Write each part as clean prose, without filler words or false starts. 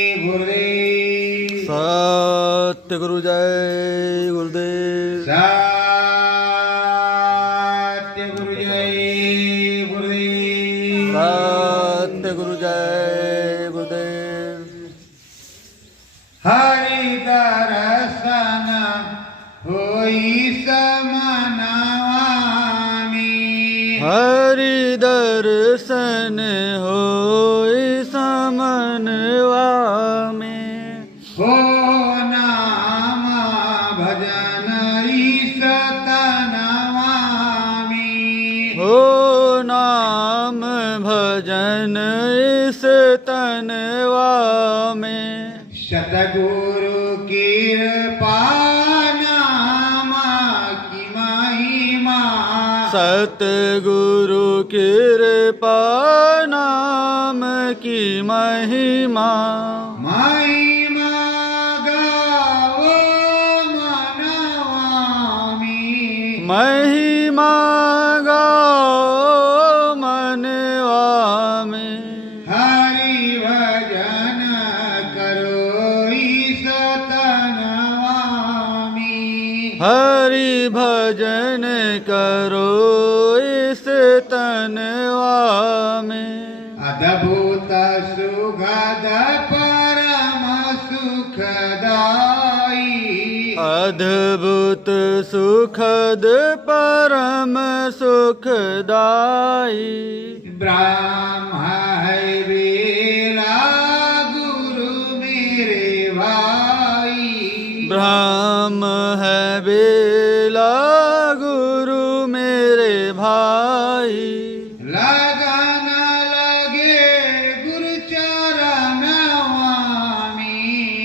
गुरुदेव सत्य गुरु जय गुरुदेव। सत्य गुरु जय गुरुदेव। सत्य गुरु जय गुरुदेव। हरि दर्शन होई समनामी। हरि दर्शन होई समनवा में। हो नाम भजन ईश तनवामी। हो नाम भजन इस तनवा में। सतगुरु कृपा नाम की महिमा। सतगुरु कृपा नाम की महिमा। महिमा गावो मनवामी। महिमा गाओ मनवा में। हरि भजन करो ईश तनवामी। हरि भजन करो इस तनवा में। अद्भुत सुखद परम सुखदाई। अद्भुत सुखद परम सुखदाई। ब्रह्म है बेला गुरु मेरे भाई। ब्रह्म है बेला गुरु मेरे भाई। लगन लगे गुरु चरणवामी।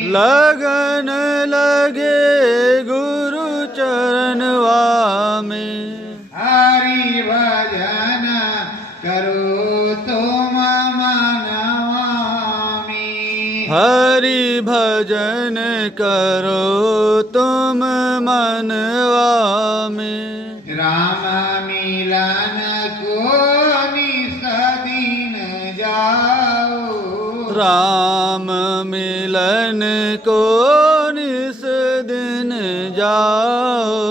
लगन लगे गुरु चरणवा में। हरि भजन करो तुम मनवामी। हरि भजन करो तुम मनवा में। राम मिलन को निसदीन जाओ। राम मिलन को निस दिन जाओ।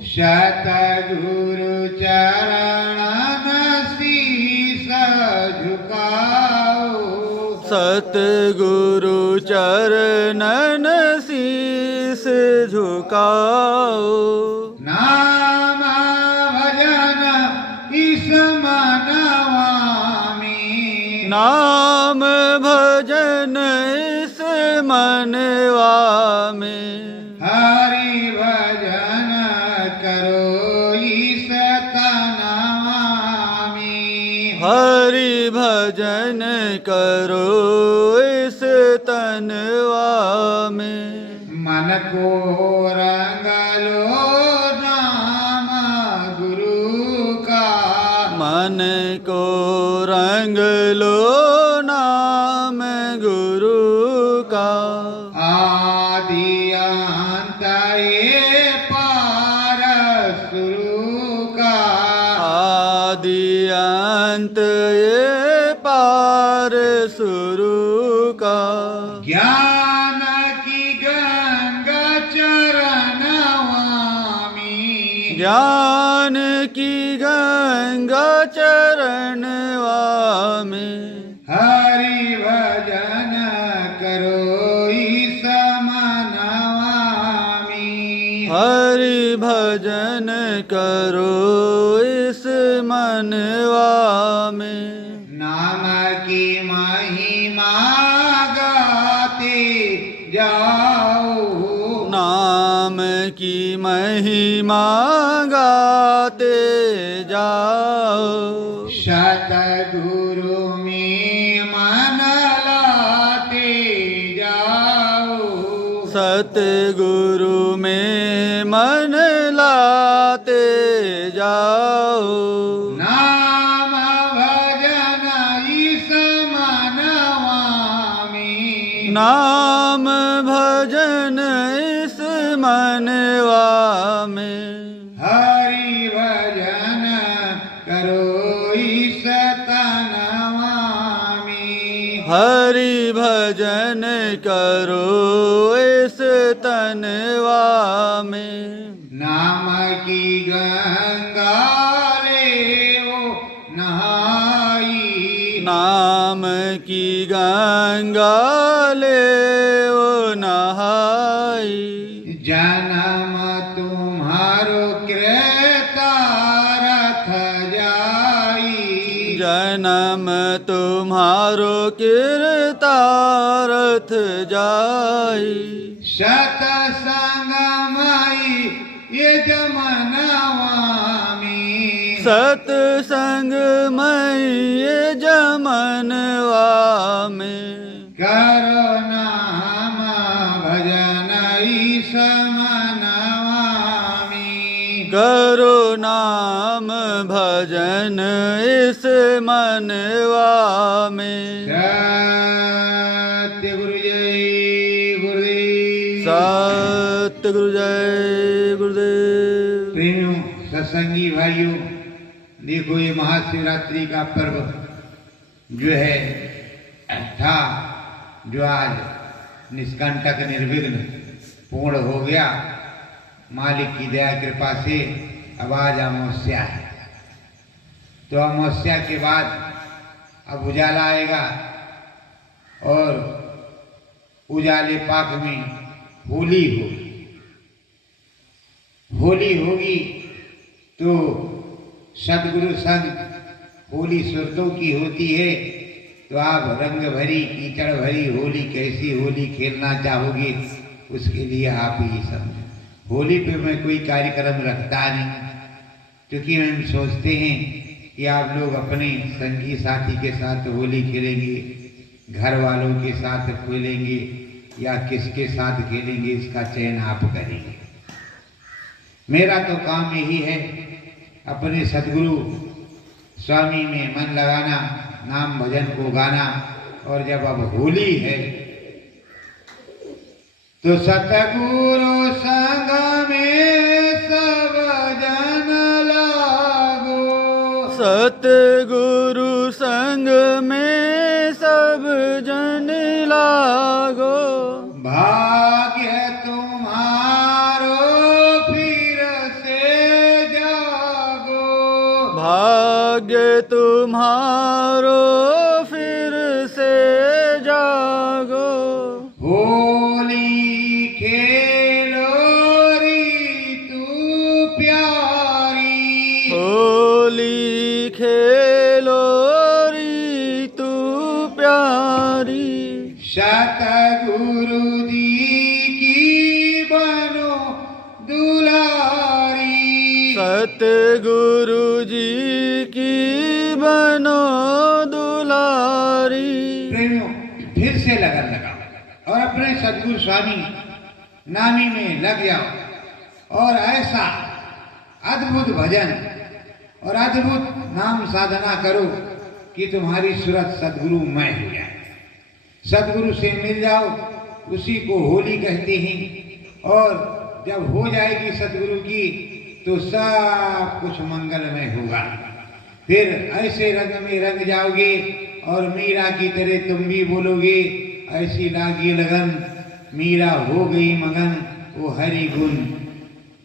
सतगुरु चरण शीस झुकाओ। सतगुरु चरणन शीस झुकाओ। नाम भजन इस मनवामी। नाम भजन इस मनवा में। हरि भजन करो ईश तनवामी। हरि भजन करो इस तनवा में। मन को रंग लो नाम गुरु का। मन को रंग लो नाम गुरु का। आदि अंत ये पार सुरु का। आदि अंत ये पार सुरु का। ज्ञान की गंगा चरणवामी। ज्ञान की गंगा चरणवा में। हरि भजन करो ईश मनवामी। हरि भजन करो इस मनवा में। नाम की महिमा गाते जाओ। नाम की महिमा गाते जाओ। सतगुरु में मन लाते जाओ। सतगुरु में मन लाते जाओ। नाम भजन ईश मनवामी। नाम भजन इस मनवा में। हरि भजन करो ईश तनवामी। हरि भजन करो इस तनवा में। नाम की गंगा ले ओ नहाई, नाम की गंगा ले ओ नहाई। जन्म तुम्हारो कृतार्थ जाई, जन्म तुम्हारो कृतार्थ जाई। सतसंगमयी ये जमनवामी, सतसंगमयी ये जमनवा में। करो नाम भजन ईश मनवामी, करो नाम भजन इस मनवा में। सत्य गुरु जय गुरुदेव। सत्य गुरु जय गुरुदेव। प्रेमियों, सत्संगी भाइयों, देखो ये महाशिवरात्रि का पर्व जो है था, जो आज निष्कंटक निर्विघ्न पूर्ण हो गया मालिक की दया कृपा से। अब आज अमावस्या है, तो अमावस्या के बाद अब उजाला आएगा और उजाले पाक में होली होगी। होली होगी तो सदगुरु संग होली सुरतों की होती है। तो आप रंग भरी कीचड़ भरी होली, कैसी होली खेलना चाहोगे, उसके लिए आप ही समझो। होली पे मैं कोई कार्यक्रम रखता नहीं, क्योंकि हम सोचते हैं कि आप लोग अपने संगी साथी के साथ होली खेलेंगे, घर वालों के साथ खेलेंगे या किसके साथ खेलेंगे, इसका चयन आप करेंगे। मेरा तो काम यही है, अपने सद्गुरु स्वामी में मन लगाना, नाम भजन को गाना। और जब अब होली है तो सतगुरु संग में सब जन लागो, सतगुरु संग में सब जन लागो। भाग्य तुम्हारो फिर से जागो, भाग्य तुम्हारो फिर से जागो। होली खेलो ऋतु प्यारी, होली खेलो ऋतु प्यारी। सतगुरु जी की बनो दुलारी, सतगुरु जी की बनो दुलारी। प्रेमियों, फिर से लगन लगाओ और अपने सद्गुरु स्वामी नामी में लग जाओ और ऐसा अद्भुत भजन और अद्भुत नाम साधना करो कि तुम्हारी सूरत सद्गुरु मय हो जाए। सद्गुरु से मिल जाओ, उसी को होली कहते हैं। और जब हो जाएगी सद्गुरु की तो सब कुछ मंगलमय होगा। फिर ऐसे रंग में रंग जाओगे और मीरा की तरह तुम भी बोलोगे, ऐसी लागी लगन मीरा हो गई मगन, वो हरि गुण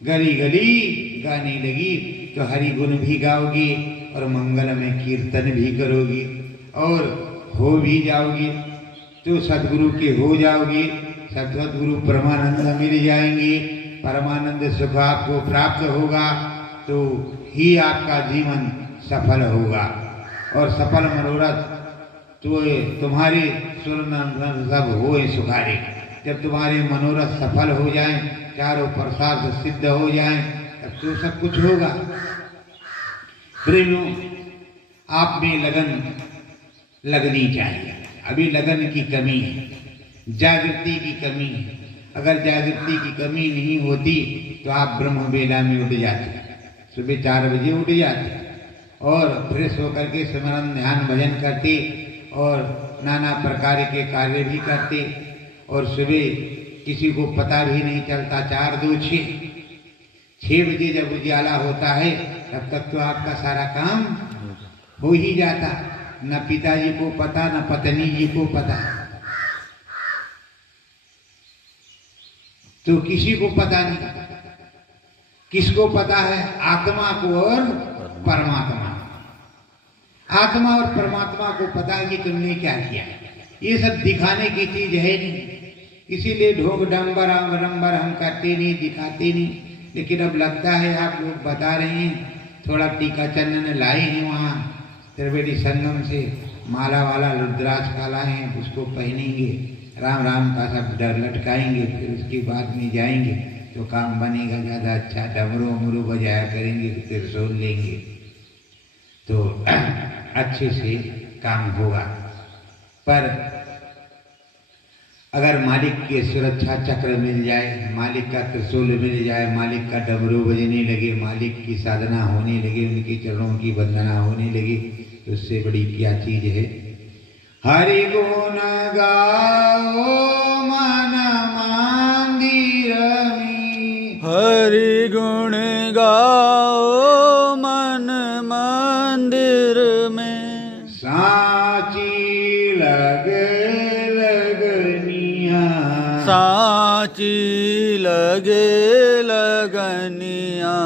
गली गली गाने लगी। तो हरि गुण भी गाओगे और मंगल में कीर्तन भी करोगे और हो भी जाओगे तो सद्गुरु के हो जाओगे। सद्गुरु परमानंद मिल जाएंगे, परमानंद सुख आपको प्राप्त होगा, तो ही आपका जीवन सफल होगा। और सफल मनोरथ तो तुम्हारे सब हो सुखारे। जब तुम्हारे मनोरथ सफल हो जाएं, चारों पुरुषार्थ सिद्ध हो जाएं, तब तो सब कुछ होगा। प्रेमियों, आप में लगन लगनी चाहिए। अभी लगन की कमी है, जागृति की कमी है। अगर जागृति की कमी नहीं होती तो आप ब्रह्म बेला में उठ जाते, सुबह 4 बजे उठ जाते और फ्रेश होकर के स्मरण ध्यान भजन करते और नाना प्रकार के कार्य भी करते। और सुबह किसी को पता भी नहीं चलता, 4 2 6 बजे जब उजाला होता है तब तक तो आपका सारा काम हो ही जाता। न पिताजी को पता, न पत्नी जी को पता। तो किसी को पता नहीं। किसको पता है? आत्मा को और परमात्मा। आत्मा और परमात्मा को पता है कि तुमने क्या किया। ये सब दिखाने की चीज है नहीं, इसीलिए ढोंग डंबर आमरंबर हम करते नहीं, दिखाते नहीं। लेकिन अब लगता है आप लोग बता रहे हैं, थोड़ा टीका चंदन लाए हैं वहाँ त्रिवेणी संगम से, माला वाला रुद्राक्ष का लाए हैं, उसको पहनेंगे, राम राम का सब डर लटकाएंगे, फिर उसके बाद में जाएंगे तो काम बनेगा ज़्यादा अच्छा। डमरू उमरू बजाया करेंगे, त्रिशूल लेंगे तो अच्छे से काम होगा। पर अगर मालिक की सुरक्षा चक्र मिल जाए, मालिक का त्रिशूल मिल जाए, मालिक का डमरू बजने लगे, मालिक की साधना होने लगे, उनके चरणों की वंदना होने लगे, तो उससे बड़ी क्या चीज है। हरि गुण गाओ मन मंदिर में, हरि गुण गाओ मन मंदिर में, साची लगे लगनिया, साची लगे लगनिया,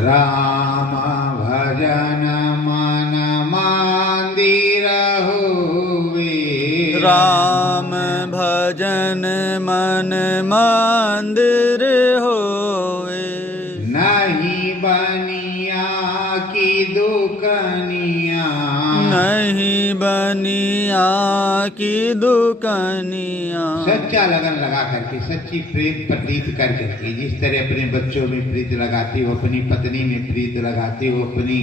राम भजन मन मंदिर होवे, राम भजन मन मंदिर होवे, नहीं बनिया की दुकनिया, नहीं बनिया की दुकनिया। सच्चा लगन लगा करके, सच्ची प्रीत प्रतीत कर करके, जिस तरह अपने बच्चों में प्रीत लगाते हो, अपनी पत्नी में प्रीत लगाते हो, अपनी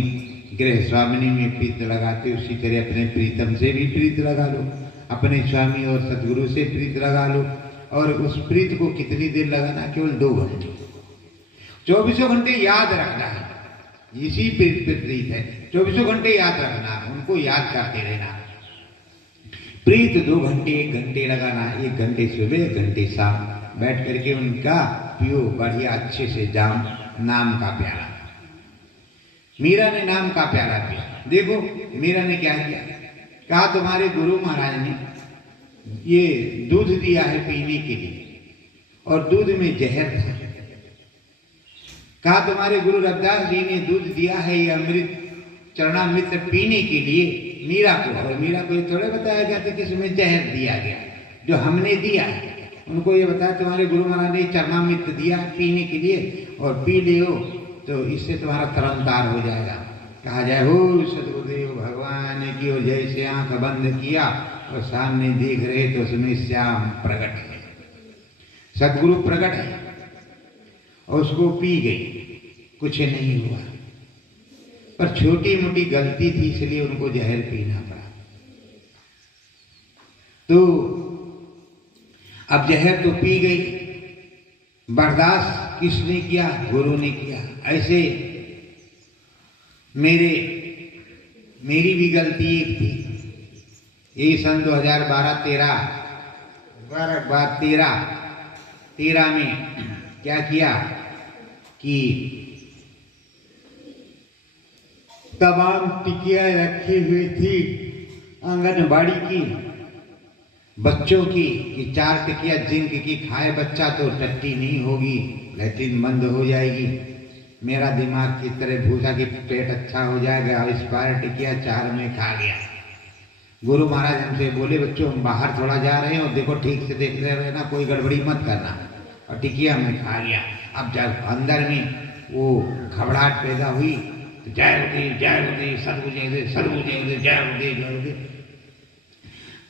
गृह स्वामिनी में प्रीत लगाते हो, उसी तरह अपने प्रीतम से भी प्रीत लगा लो, अपने स्वामी और सदगुरु से प्रीत लगा लो। और उस प्रीत को कितनी देर लगाना? केवल 2 घंटे, 24 घंटे याद रखना है। इसी प्रीत है, 24 घंटे याद रखना, उनको याद करते रहना। प्रीत 2 घंटे 1 घंटे लगाना, 1 घंटे सुबह 1 घंटे शाम बैठ करके उनका पियो बढ़िया अच्छे से जाम नाम का प्याला। मीरा ने नाम का प्याला पिया। देखो मीरा ने क्या किया, कहा तुम्हारे गुरु महाराज ने ये दूध दिया है पीने के लिए और दूध में जहर था। कहा तुम्हारे गुरु रविदास जी ने दूध दिया है ये अमृत चरणामृत पीने के लिए मीरा को, और मीरा को ये थोड़े बताया गया था कि इसमें जहर दिया गया, जो हमने दिया है उनको ये बताया तुम्हारे गुरु महाराज ने चरणामृत दिया पीने के लिए और पी ले हो तो इससे तुम्हारा तरनतार हो जाएगा। कहा जाए हो सदगुरुदेव भगवान की, और जैसे आंख बंद किया और सामने देख रहे तो उसमें श्याम प्रकट है, सदगुरु प्रकट है, और उसको पी गई, कुछ नहीं हुआ। पर छोटी मोटी गलती थी इसलिए उनको जहर पीना पड़ा। तो अब जहर तो पी गई, बर्दाश्त किसने किया? गुरु ने किया। ऐसे मेरी भी गलती एक थी। ये सन 2012-13 में क्या किया कि तमाम टिकिया रखी हुई थी आंगनबाड़ी की बच्चों की, कि 4 टिकिया जिंक की खाए बच्चा तो टट्टी नहीं होगी, लैट्रिन बंद हो जाएगी। मेरा दिमाग की तरह भूसा कि पेट अच्छा हो जाएगा, और इस बार टिकिया 4 में खा गया। गुरु महाराज हमसे बोले बच्चों हम बाहर थोड़ा जा रहे हैं और देखो ठीक से देखते रहना, कोई गड़बड़ी मत करना, और टिकिया में खा गया। अब जब अंदर में वो घबराहट पैदा हुई तो जय गुरुदेव सदगुरु जय गुरुदेव।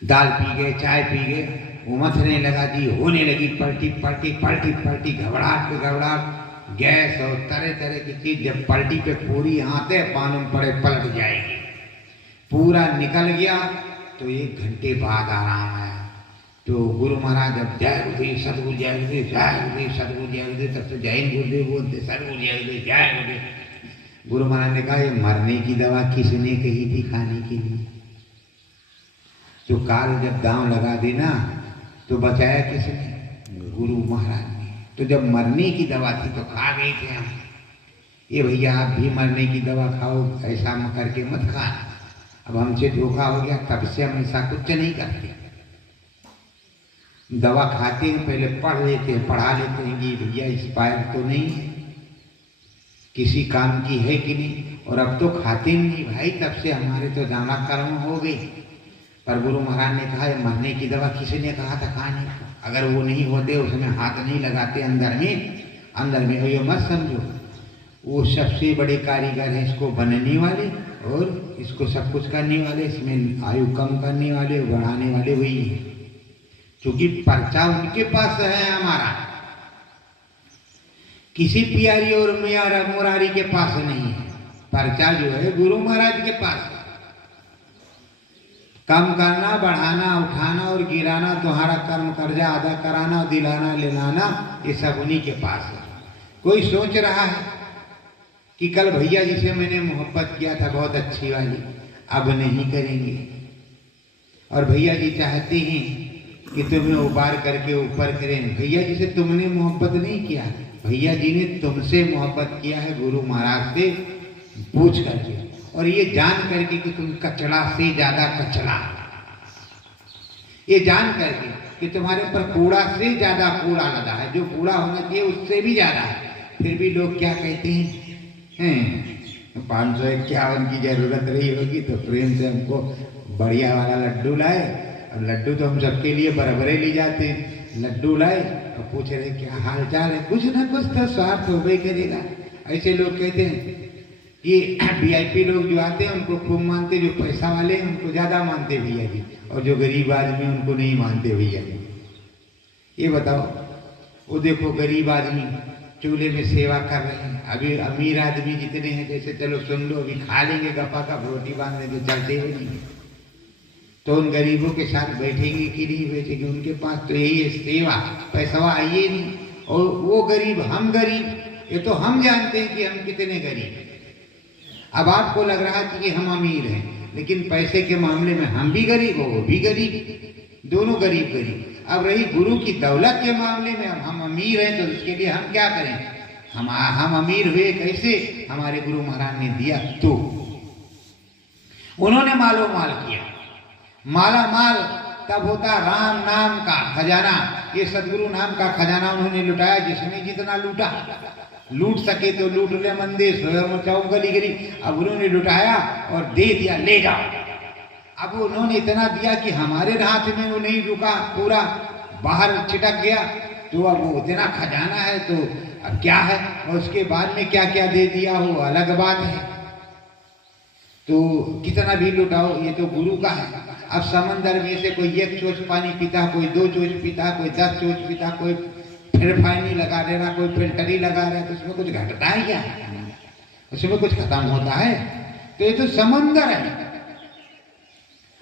दाल पी गए, चाय पी गए, उमथने लगा जी, होने लगी पलटी घबराहट गैस और तरह तरह की चीज। जब पलटी पे पूरी हाथे मालूम पड़े पलट जाएगी, पूरा निकल गया तो 1 घंटे बाद आराम आया। तो गुरु महाराज जब जय गुरुदेव सदगुरु जय गुरुदेव जय गुरुदेव सदगुरु जय गुरुदेव, तब तो जय गुरुदेव बोलते, सदगुरु जय गुरुदेव जय गुरुदेव। गुरु महाराज ने कहा ये मरने की दवा किसने कही थी खाने के लिए? तो काल जब दांव लगा देना तो बचाया किसने? गुरु महाराज ने। तो जब मरने की दवा थी तो खा गए थे हम। ये भैया आप भी मरने की दवा खाओ, ऐसा करके मत खाना। अब हमसे धोखा हो गया, तब से हम ऐसा कुछ नहीं करते। दवा खाते हैं पहले पढ़ लेते हैं, पढ़ा लेते हैं कि भैया एक्सपायर तो नहीं, किसी काम की है कि नहीं, और अब तो खाते नहीं भाई, तब से हमारे तो दाना कर्म हो गई। पर गुरु महाराज ने कहा मरने की दवा किसी ने कहा था खाने को, अगर वो नहीं होते उसमें हाथ नहीं लगाते अंदर में ये मत समझो, वो सबसे बड़े कारीगर हैं इसको बनने वाले और इसको सब कुछ करने वाले, इसमें आयु कम करने वाले बढ़ाने वाले वही हैं, क्योंकि पर्चा उनके पास है हमारा, किसी पियारी और मुरारी के पास नहीं है। पर्चा जो है गुरु महाराज के पास है। कम करना, बढ़ाना, उठाना और गिराना, तुम्हारा कर्म कर्जा अदा कराना, दिलाना लेलाना, ये सब उन्हीं के पास है। कोई सोच रहा है कि कल भैया जी से मैंने मोहब्बत किया था बहुत अच्छी वाली, अब नहीं करेंगे, और भैया जी चाहते हैं कि तुम्हें उबार करके ऊपर करें। भैया जी से तुमने मोहब्बत नहीं किया, भैया जी ने तुमसे मोहब्बत किया है गुरु महाराज से पूछ करके, और ये जान करके कि तुम कचड़ा से ज्यादा कचड़ा, ये जान करके कि तुम्हारे पर कूड़ा से ज्यादा कूड़ा लदा है, जो कूड़ा होना चाहिए उससे भी ज्यादा है। फिर भी लोग क्या कहते हैं 551 की जरूरत रही होगी तो प्रेम से हमको बढ़िया वाला लड्डू लाए, और लड्डू तो हम सबके लिए बराबर ले जाते हैं, लड्डू लाए और पूछ रहे क्या हाल चाल है, कुछ ना कुछ तो स्वार्थ हो गई करेगा। ऐसे लोग कहते हैं कि वीआईपी लोग जो आते हैं उनको खूब मानते, जो पैसा वाले हैं उनको ज्यादा मानते भैया जी, और जो गरीब आदमी उनको नहीं मानते भैया जी। ये बताओ, वो देखो गरीब आदमी चूल्हे में सेवा कर रहे हैं, अभी अमीर आदमी जितने हैं जैसे चलो सुन लो अभी खा लेंगे गप्पा का रोटी बांध लेंगे, चलते हुए नहीं, तो उन गरीबों के साथ बैठेंगे कि नहीं बैठेंगे, उनके पास तो यही है सेवा, पैसा आइए नहीं, और वो गरीब हम गरीब, ये तो हम जानते हैं कि हम कितने गरीब हैं। अब आपको लग रहा है कि हम अमीर हैं, लेकिन पैसे के मामले में हम भी गरीब हो, वो भी गरीब, दोनों गरीब। अब रही गुरु की दौलत के मामले में हम अमीर हैं, तो उसके लिए हम क्या करें, हम अमीर हुए कैसे, हमारे गुरु महाराज ने दिया तो उन्होंने मालो माल किया। माला माल तब होता राम नाम का खजाना, ये सदगुरु नाम का खजाना उन्होंने लुटाया, जिसने जितना लूटा, लूट सके तो लूट ले मंदिर मचाओ गली गली, अब उन्होंने लुटाया और दे दिया ले जाओ। अब उन्होंने इतना दिया कि हमारे हाथ में वो नहीं रुका, पूरा बाहर छिटक गया, तो अब वो इतना खजाना है तो अब क्या है, और उसके बाद में क्या क्या दे दिया वो अलग बात है। तो कितना भी लुटाओ ये तो गुरु का है। अब समंदर में से कोई 1 चोच पानी पीता, कोई 2 चोच पीता, कोई 10 चोच पीता, कोई फिर फाइनी लगा दे रहा, कोई फिल्टरी लगा रहा है, तो उसमें कुछ घटता है क्या, उसमें कुछ खत्म होता है? तो ये तो समंदर है,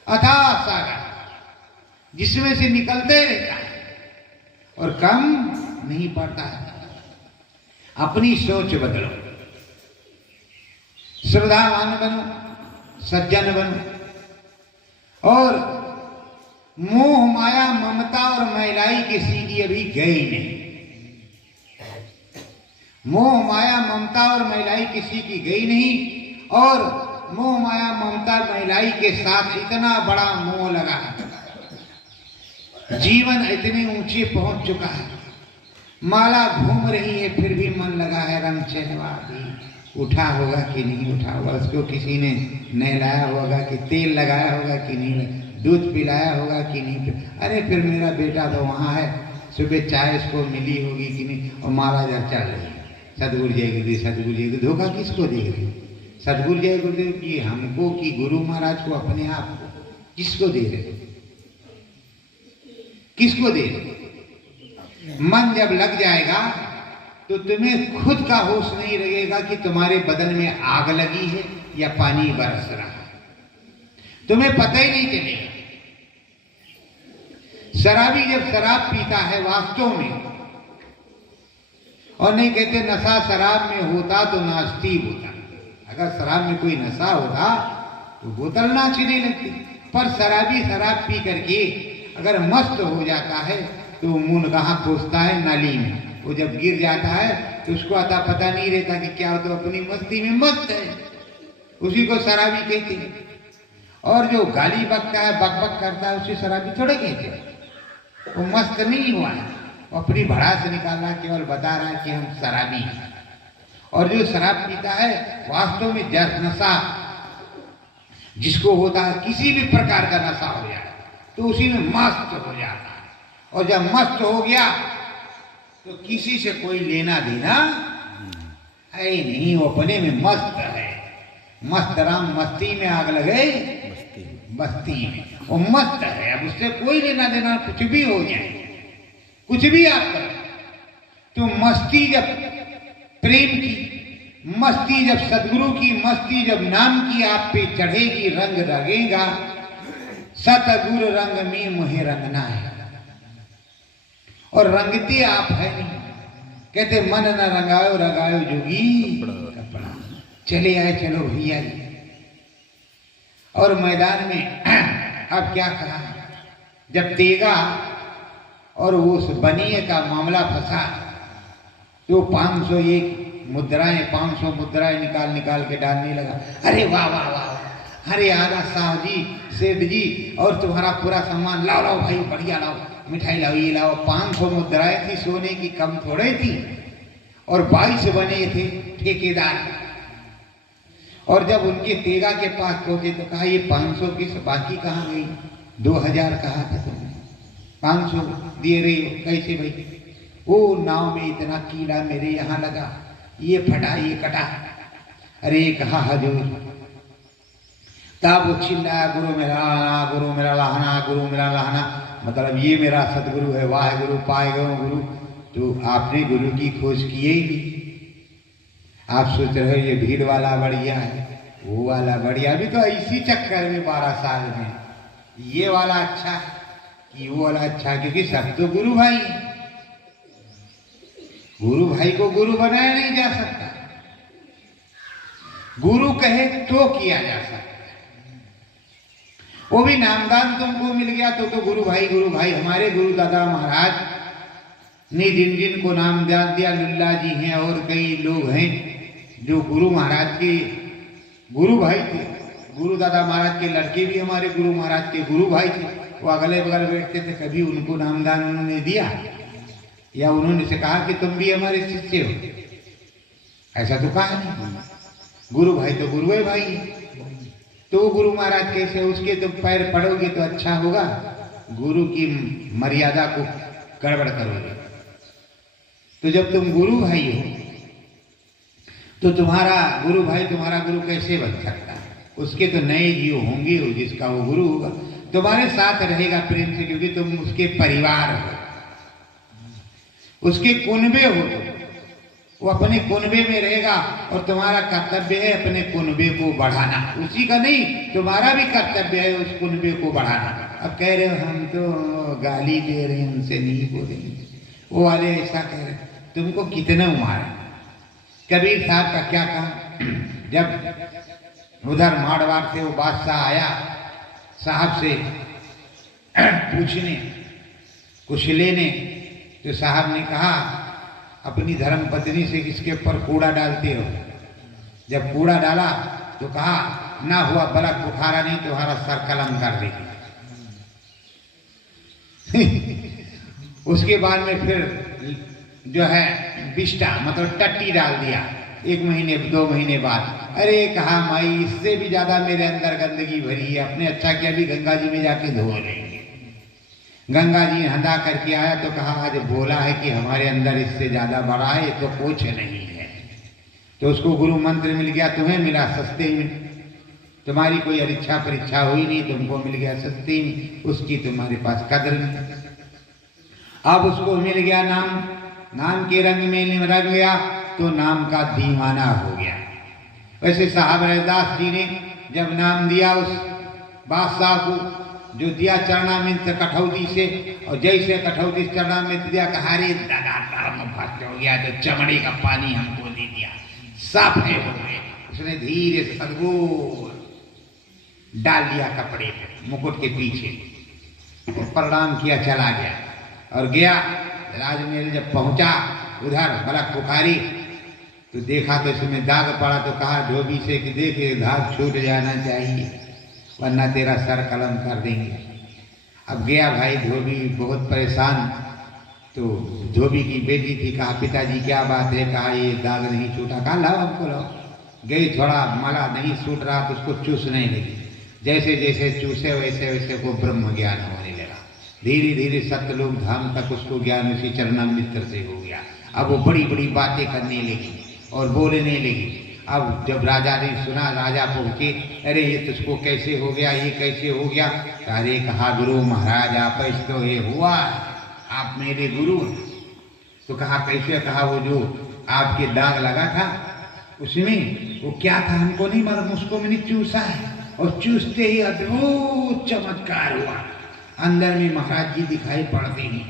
अथाह सागर, जिसमें से निकलते रहता है और कम नहीं पड़ता है। अपनी सोच बदलो, श्रद्धावान बनो, सज्जन बनो, और मोह माया ममता और महिलाई की सीढ़ी अभी गई नहीं। मोह माया ममता और महिलाई किसी की गई नहीं, और मोह माया ममता महिलाई के साथ इतना बड़ा मोह लगा है, जीवन इतने ऊंचे पहुंच चुका है, माला घूम रही है फिर भी मन लगा है रंग चलवा भी, उठा होगा कि नहीं उठा होगा, उसको किसी ने नहलाया होगा कि तेल लगाया होगा कि नहीं, दूध पिलाया होगा कि नहीं, अरे फिर मेरा बेटा तो वहाँ है, सुबह चाय उसको मिली होगी कि नहीं, और माला जब चल रही है, सदगुरु जय गुरुदेव, सदगुरु जय गुरुदेव, धोखा किसको दे रहे, सदगुरु जय गुरुदेव की हमको कि गुरु महाराज को, अपने आप को, किसको दे रहे, किसको दे रहे? मन जब लग जाएगा तो तुम्हें खुद का होश नहीं रहेगा कि तुम्हारे बदन में आग लगी है या पानी बरस रहा है, तुम्हें पता ही नहीं चलेगा। शराबी जब शराब पीता है वास्तव में, और नहीं कहते नशा शराब में होता तो नाचती होता, अगर शराब में कोई नशा होता तो बोतल नाचने लगती, पर शराबी शराब पी करके अगर मस्त हो जाता है तो मुंह कहाँ खोसता है, नाली में, वो जब गिर जाता है तो उसको आता पता नहीं रहता कि क्या हो, तो अपनी मस्ती में मस्त है, उसी को शराबी कहते हैं। और जो गाली बकता है, बक बक करता है, उसे शराबी थोड़े कहते हैं, वो मस्त नहीं हुआ है, वो अपनी भड़ास निकालना केवल बता रहा है कि हम शराबी हैं। और जो शराब पीता है वास्तव में जस नशा जिसको होता है, किसी भी प्रकार का नशा हो जाए तो उसी में मस्त हो जाता है। और जब मस्त हो गया तो किसी से कोई लेना देना है ही नहीं, वो अपने में मस्त है। मस्त राम मस्ती में आग लगे बस्ती में, वो मस्त है। अब उससे कोई लेना देना, कुछ भी हो जाए, कुछ भी आप करो। तो मस्ती जब प्रेम की, मस्ती जब सदगुरु की, मस्ती जब नाम की आप पे चढ़ेगी, रंग रंगेगा। सतगुरु रंग में मुहे रंगना है, और रंगते आप है नहीं। कहते मन न रंगायो रंगायो जोगी कपड़ा। चले आए, चलो भैया जी। और मैदान में अब क्या कहा, जब तेगा और उस बनिए का मामला फंसा तो 501 मुद्राएं, 500 मुद्राएं निकाल निकाल के डालने लगा। अरे वाह वाह वाह, अरे आगा साहब जी, सेठ जी, और तुम्हारा पूरा सामान लाओ लाओ भाई, बढ़िया लाओ, मिठाई लाओ, ये लाओ। 500 मुद्राएं थी सोने की, कम थोड़े थी। और 22 बने थे ठेकेदार। और जब उनके तेगा के पास पहुंचे तो कहा ये 500 की बाकी कहाँ गई? 2000 कहा था तुमने, 500 दिए रही हो, कैसे भाई? ओ नाव में इतना कीड़ा मेरे यहाँ लगा, ये फटा ये कटा। अरे कहा हजूर, तब वो चिल्लाया गुरु मेरा लाना, गुरु मेरा लाना, गुरु मेरा लाना। मतलब ये मेरा सदगुरु है, वाह गुरु पाए गए गुरु। तो आपने गुरु की खोज की ही नहीं। आप सोच रहे हो ये भीड़ वाला बढ़िया है, वो वाला बढ़िया। अभी तो इसी चक्कर में 12 साल में ये वाला अच्छा है कि वो वाला अच्छा, क्योंकि सब तो गुरु भाई है। गुरु भाई को गुरु बनाया नहीं जा सकता, गुरु कहे तो किया जा सकता। वो भी नामदान तुमको मिल गया तो गुरु भाई। हमारे गुरु दादा महाराज ने जिन जिन को नामदान दिया, लुल्ला जी हैं और कई लोग हैं जो गुरु महाराज के गुरु भाई थे। गुरु दादा महाराज के लड़के भी हमारे गुरु महाराज के गुरु भाई थे। वो अगले बगल बैठते थे, कभी उनको नामदान उन्होंने दिया या उन्होंने से कहा कि तुम भी हमारे शिष्य हो, ऐसा तो कहा नहीं। गुरु भाई तो गुरु भाई है। तो गुरु महाराज कैसे, उसके तो पैर पड़ोगे तो अच्छा होगा, गुरु की मर्यादा को गड़बड़ करोगे। तो जब तुम गुरु भाई हो तो तुम्हारा गुरु भाई तुम्हारा गुरु कैसे बन सकता है? उसके तो नए जीव होंगे हो, जिसका वो गुरु होगा तुम्हारे साथ रहेगा प्रेम से, क्योंकि तुम उसके परिवार हो, उसके कुनबे हो। वो अपने कुनबे में रहेगा और तुम्हारा कर्तव्य है अपने कुनबे को बढ़ाना, उसी का नहीं, तुम्हारा भी कर्तव्य है उस कुनबे को बढ़ाना। अब कह रहे हो हम तो गाली दे रहे हैं, उनसे नहीं बोलेंगे, वो वाले ऐसा कह रहे, तुमको कितना मारे। कबीर साहब का क्या कहा, जब उधर माड़वाड़ से वो बादशाह आया साहब से पूछने कुछ लेने, तो साहब ने कहा अपनी धर्म पत्नी से किसके ऊपर कूड़ा डालते हो? जब कूड़ा डाला तो कहा ना हुआ बलक बुखारा नहीं तुम्हारा सर कलम कर देगी। उसके बाद में फिर जो है बिष्टा मतलब टट्टी डाल दिया 1 महीने 2 महीने बाद। अरे कहा माई इससे भी ज्यादा मेरे अंदर गंदगी भरी है, अपने अच्छा किया भी गंगा जी में जाके धो लेंगे। गंगा जी हंदा करके आया तो कहा आज बोला है कि हमारे अंदर इससे ज्यादा बड़ा है, तो कुछ नहीं है। तो उसको गुरु मंत्र मिल गया, तुम्हें मिला सस्ते में, तुम्हारी कोई अरिच्छा परीक्षा हुई नहीं, तुमको मिल गया सस्ते में, उसकी तुम्हारे पास कदर नहीं। अब उसको मिल गया नाम, नाम के रंग में रंग गया तो नाम का दीवाना हो गया। वैसे साहब रैदास जी ने जब नाम दिया उस बादशाह को, जो दिया चरणामृत कठौती से, और जैसे कठौती चरणामृत दिया कहा रे दादा धर्म भ्रष्ट हो गया, तो चमड़े का पानी हमको दे दिया, साफ है हो गए। उसने धीरे से सदगुरु डाल दिया कपड़े पे मुकुट के पीछे, और प्रणाम किया, चला गया। और गया राजमहल, जब पहुंचा उधर बलक बुखारी तो देखा तो इसमें दाग पड़ा, तो कहा धोबी से कि देख दाग छूट जाना चाहिए वरना तेरा सर कलम कर देंगे। अब गया भाई धोबी बहुत परेशान। तो धोबी की बेटी थी, कहा पिताजी क्या बात है, कहा ये दाग नहीं छूटा, कहा लाओ हमको लाओ। गई, थोड़ा मला नहीं छूट रहा तो उसको चूसने लगी। जैसे जैसे चूसे वैसे वैसे को ब्रह्म ज्ञान होने लगा। धीरे धीरे सतलोक धाम तक उसको ज्ञान उसी चरणामृत से हो गया। अब वो बड़ी बड़ी बातें करने लगी और बोलने लगी। अब जब राजा ने सुना, राजा पहुंचे, अरे ये तुझको कैसे हो गया, ये कैसे हो गया। अरे कहा गुरु महाराज आप तो ये हुआ, आप मेरे गुरु। तो कहा कैसे, कहा वो जो आपके दाग लगा था उसमें वो क्या था हमको नहीं मालूम, उसको मैंने चूसा है। और चूसते ही अद्भुत चमत्कार हुआ। अंदर में महाराज जी दिखाई पड़ते हैं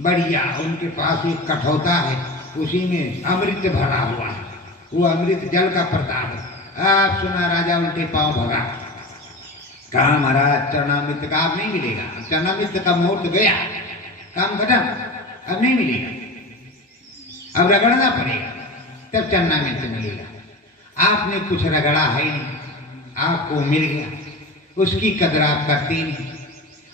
बढ़िया। उनके पास एक कठौता है, उसी में अमृत भरा हुआ है। वो अमृत जल का प्रताप है। आप सुना, राजा उल्टे पांव भगा। कहा महाराज चरणामृत का आप नहीं मिलेगा, चरणामृत का मुहूर्त गया, काम खत्म, अब नहीं मिलेगा, अब रगड़ना पड़ेगा तब चरणामृत मिलेगा। आपने कुछ रगड़ा है नहीं, आपको मिल गया, उसकी कदर आप करते नहीं।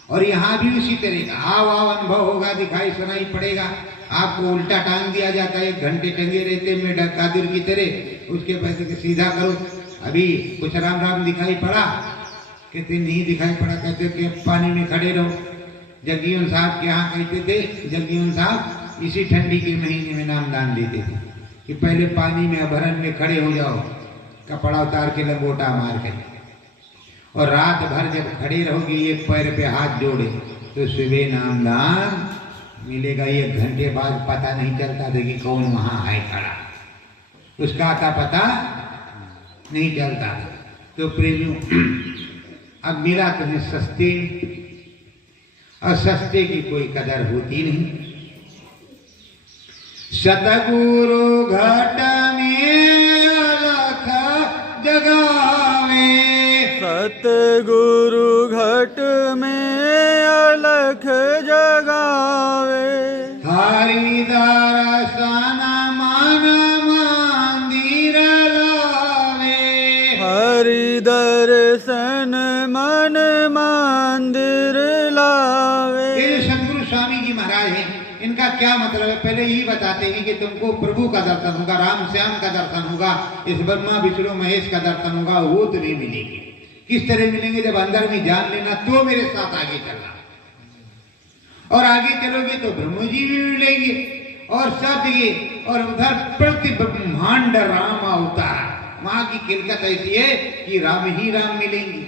और यहाँ भी उसी तरह का आव अनुभव होगा, दिखाई सुनाई पड़ेगा। आपको उल्टा टांग दिया जाता है, 1 घंटे टंगे रहते में कादिर की तरह, उसके पैसे के सीधा करो। अभी कुछ राम राम दिखाई पड़ा, कहते नहीं दिखाई पड़ा, कहते कि पानी में खड़े रहो। जगजीवन साहब के यहाँ कहते थे, जगजीवन साहब इसी ठंडी के महीने में नामदान देते थे कि पहले पानी में अभरण में खड़े हो जाओ, कपड़ा उतार के लंगोटा मार के, और रात भर जब खड़े रहोगे एक पैर पे हाथ जोड़े तो सुबह नामदान मिलेगा। 1 घंटे बाद पता नहीं चलता था कि कौन वहां है खड़ा, उसका आता पता नहीं चलता। तो प्रेमियों, अब मिला तुम्हें सस्ते, और सस्ते की कोई कदर होती नहीं। सतगुरु घट में अलख जगावे, सतगुरु घट में अलख जगावे। हरि दर्शन मन मंदिर लावे, हरि दर्शन मन मंदिर लावे। ये सतगुरु स्वामी जी महाराज हैं, इनका क्या मतलब है पहले यही बताते हैं कि तुमको प्रभु का दर्शन होगा, राम श्याम का दर्शन होगा, इस ब्रह्मा विष्णु महेश का दर्शन होगा, वो तुम्हें मिलेंगे। किस तरह मिलेंगे, जब अंदर में जान लेना तो मेरे साथ आगे चलना, और आगे चलोगे तो ब्रह्म जी भी मिलेंगे और सब ये, और उधर प्रति ब्रह्मांड राम अवतार, वहां की किलकत ऐसी है कि राम ही राम मिलेंगे।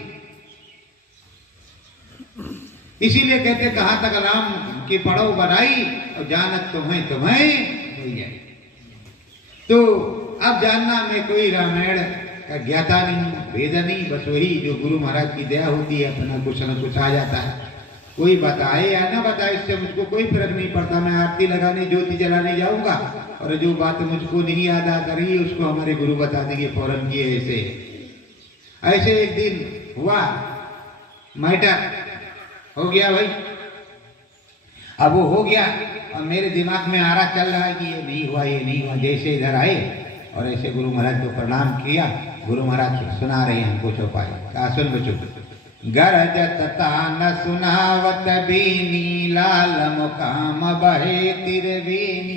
इसीलिए कहते कहां तक राम की पढ़ो बड़ाई और जानत तुम्हें तुम्हें हो जाए। तो अब जानना में कोई रामायण का ज्ञाता नहीं, वेद नहीं, बस वही जो गुरु महाराज की दया होती है, अपना कुछ न कुछ आ जाता है। कोई बताए या ना बताए इससे मुझको कोई फर्क नहीं पड़ता। मैं आरती लगाने ज्योति जलाने जाऊंगा और जो बात मुझको नहीं याद आ रही उसको हमारे गुरु बता देंगे फौरन की। ऐसे एक दिन हुआ मैटर हो गया भाई। अब वो हो गया और मेरे दिमाग में आ रहा चल रहा है कि ये नहीं हुआ, ये नहीं हुआ। जैसे इधर आए और ऐसे गुरु महाराज को प्रणाम किया, गुरु महाराज सुना रहे हैं हमको चौपाई का, सुन बचो। गरजत तान सुनावत बीनी, लाल मुकाम बहे तिरबीनी।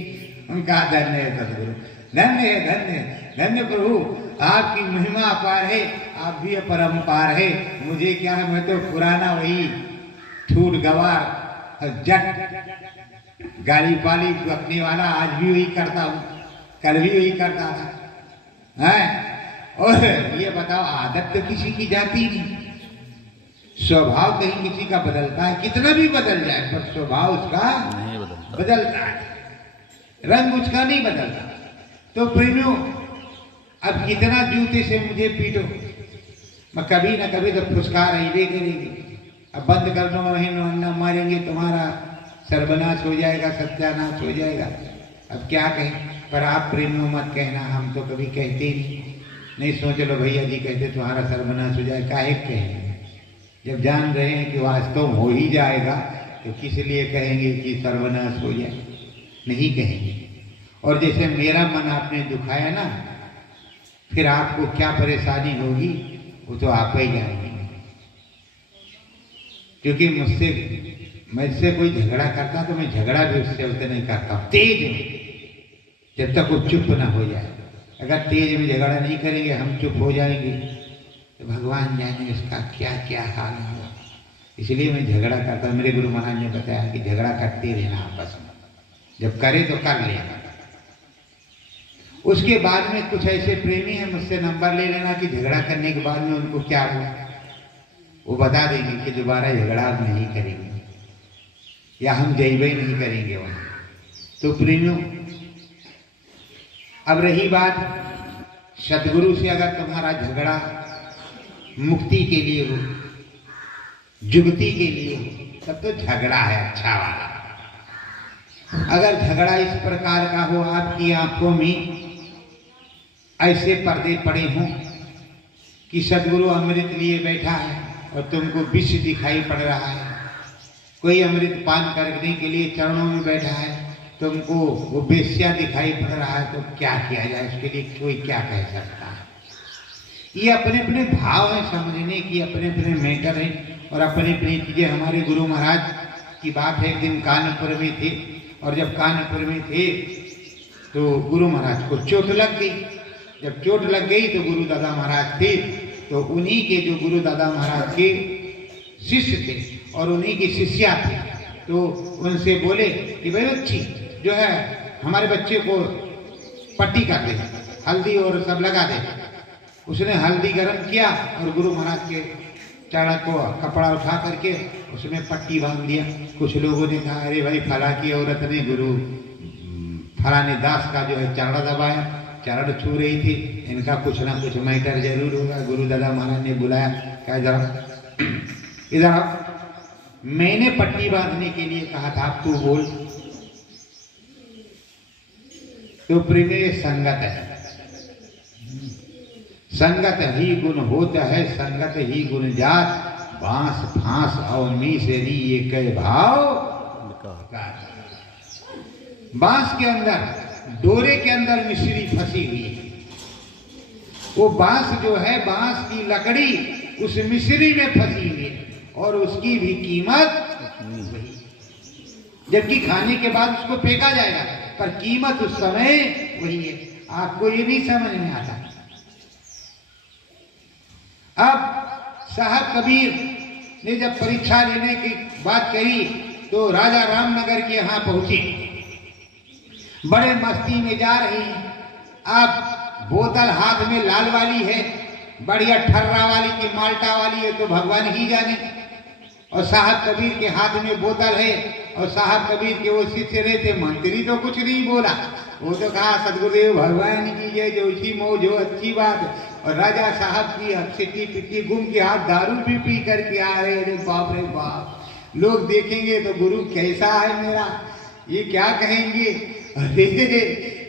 उनका धन्य है सतगुरु, धन्य धन्य धन्य प्रभु, आपकी महिमा अपार है, आप भी परम्पार है। मुझे क्या है, मैं तो पुराना वही ठूठ गवार जट गाली पाली रखने वाला, आज भी वही करता हूँ, कल भी वही करता था है। और ये बताओ, आदत तो किसी की जाती नहीं, स्वभाव कहीं किसी का बदलता है, कितना भी बदल जाए पर स्वभाव उसका नहीं बदलता है, रंग उसका नहीं बदलता। तो प्रेमियों, अब कितना जूते से मुझे पीटो, मैं कभी ना कभी तो फुसकार ही करेगी। अब बंद कर दो, महीना मारेंगे, तुम्हारा सर्वनाश हो जाएगा, सत्यानाश हो जाएगा। अब क्या कहें, पर आप प्रेमियों मत कहना, हम तो कभी कहते ही नहीं। सोच लो भैया जी कहते तुम्हारा सर्वनाश हो जाएगा, काहे कहेंगे जब जान रहे हैं कि वास्तव हो ही जाएगा, तो किस लिए कहेंगे कि सर्वनाश हो जाए, नहीं कहेंगे। और जैसे मेरा मन आपने दुखाया ना, फिर आपको क्या परेशानी होगी वो तो आप ही जानेंगे, क्योंकि मुझसे मुझसे कोई झगड़ा करता तो मैं झगड़ा भी उससे उतना नहीं करता हूँ, तेज में, जब तक वो चुप ना हो जाए। अगर तेज में झगड़ा नहीं करेंगे, हम चुप हो जाएंगे, तो भगवान जाने उसका क्या क्या हाल होगा। इसलिए मैं झगड़ा करता हूँ। मेरे गुरु महाराज ने बताया कि झगड़ा करते रहना आपस में, जब करे तो कर लेना। उसके बाद में कुछ ऐसे प्रेमी हैं, मुझसे नंबर ले लेना कि झगड़ा करने के बाद में उनको क्या हुआ, वो बता देंगे कि दोबारा झगड़ा नहीं करेंगे या हम जैबे नहीं करेंगे वहां। तो प्रेमियों, अब रही बात सदगुरु से अगर तुम्हारा झगड़ा मुक्ति के लिए हो, जुगती के लिए हो, तब तो झगड़ा है अच्छा वाला। अगर झगड़ा इस प्रकार का हो, आपकी आंखों में ऐसे पर्दे पड़े हों कि सदगुरु अमृत लिए बैठा है और तुमको विष दिखाई पड़ रहा है, कोई अमृत पान करने के लिए चरणों में बैठा है, तुमको वो बेस्या दिखाई पड़ रहा है, तो क्या किया जाए, उसके लिए कोई क्या कह सकता है। ये अपने अपने भाव हैं, समझने की अपने अपने मैटर हैं और अपनी अपनी चीजें। हमारे गुरु महाराज की बात है, एक दिन कानपुर में थे और जब कानपुर में थे तो गुरु महाराज को चोट लग गई। जब चोट लग गई तो गुरु दादा महाराज थे, तो उन्हीं के जो गुरु दादा महाराज के शिष्य थे और उन्हीं की शिष्या थी, तो उनसे बोले कि भाई बच्ची जो है हमारे बच्चे को पट्टी कर दे, हल्दी और सब लगा दे। उसने हल्दी गर्म किया और गुरु महाराज के चरण को कपड़ा उठा करके उसमें पट्टी बांध दिया। कुछ लोगों ने कहा अरे भाई फला की औरत ने गुरु फलाने दास का जो है चरण दबाया, चरण छू रही थी, इनका कुछ ना कुछ मैटर जरूर होगा। गुरु दादा महाराज ने बुलाया, कहा इधर आओ, मैंने पट्टी बांधने के लिए कहा था, अब तू बोल। तो प्रेमी संगत है, संगत ही गुण होता है, संगत ही गुण जात, बांस फांस और मीसरी ये कई भाव। बांस के अंदर, डोरे के अंदर मिश्री फंसी हुई है, वो बांस जो है, बांस की लकड़ी उस मिश्री में फंसी हुई है और उसकी भी कीमत वही, जबकि खाने के बाद उसको फेंका जाएगा पर कीमत उस समय वही है। आपको ये नहीं समझ में आता। अब साहब कबीर ने जब परीक्षा लेने की बात कही तो राजा रामनगर के यहां पहुंचे, बड़े मस्ती में जा रही हैं। अब बोतल हाथ में लाल वाली है, बढ़िया ठर्रा वाली की माल्टा वाली है, तो भगवान ही जाने। और साहब कबीर के हाथ में बोतल है और साहब कबीर के वो शिष्य रहे थे, मंत्री तो कुछ नहीं बोला, वो तो कहा सदगुरुदेव भगवान की जय, जो इसी मौज हो, अच्छी बात। और राजा साहब की सिटी पिटी गुम के हाथ दारू भी पी करके आ रहे। अरे बाप रे बाप, लोग देखेंगे तो गुरु कैसा है मेरा, ये क्या कहेंगे, अरे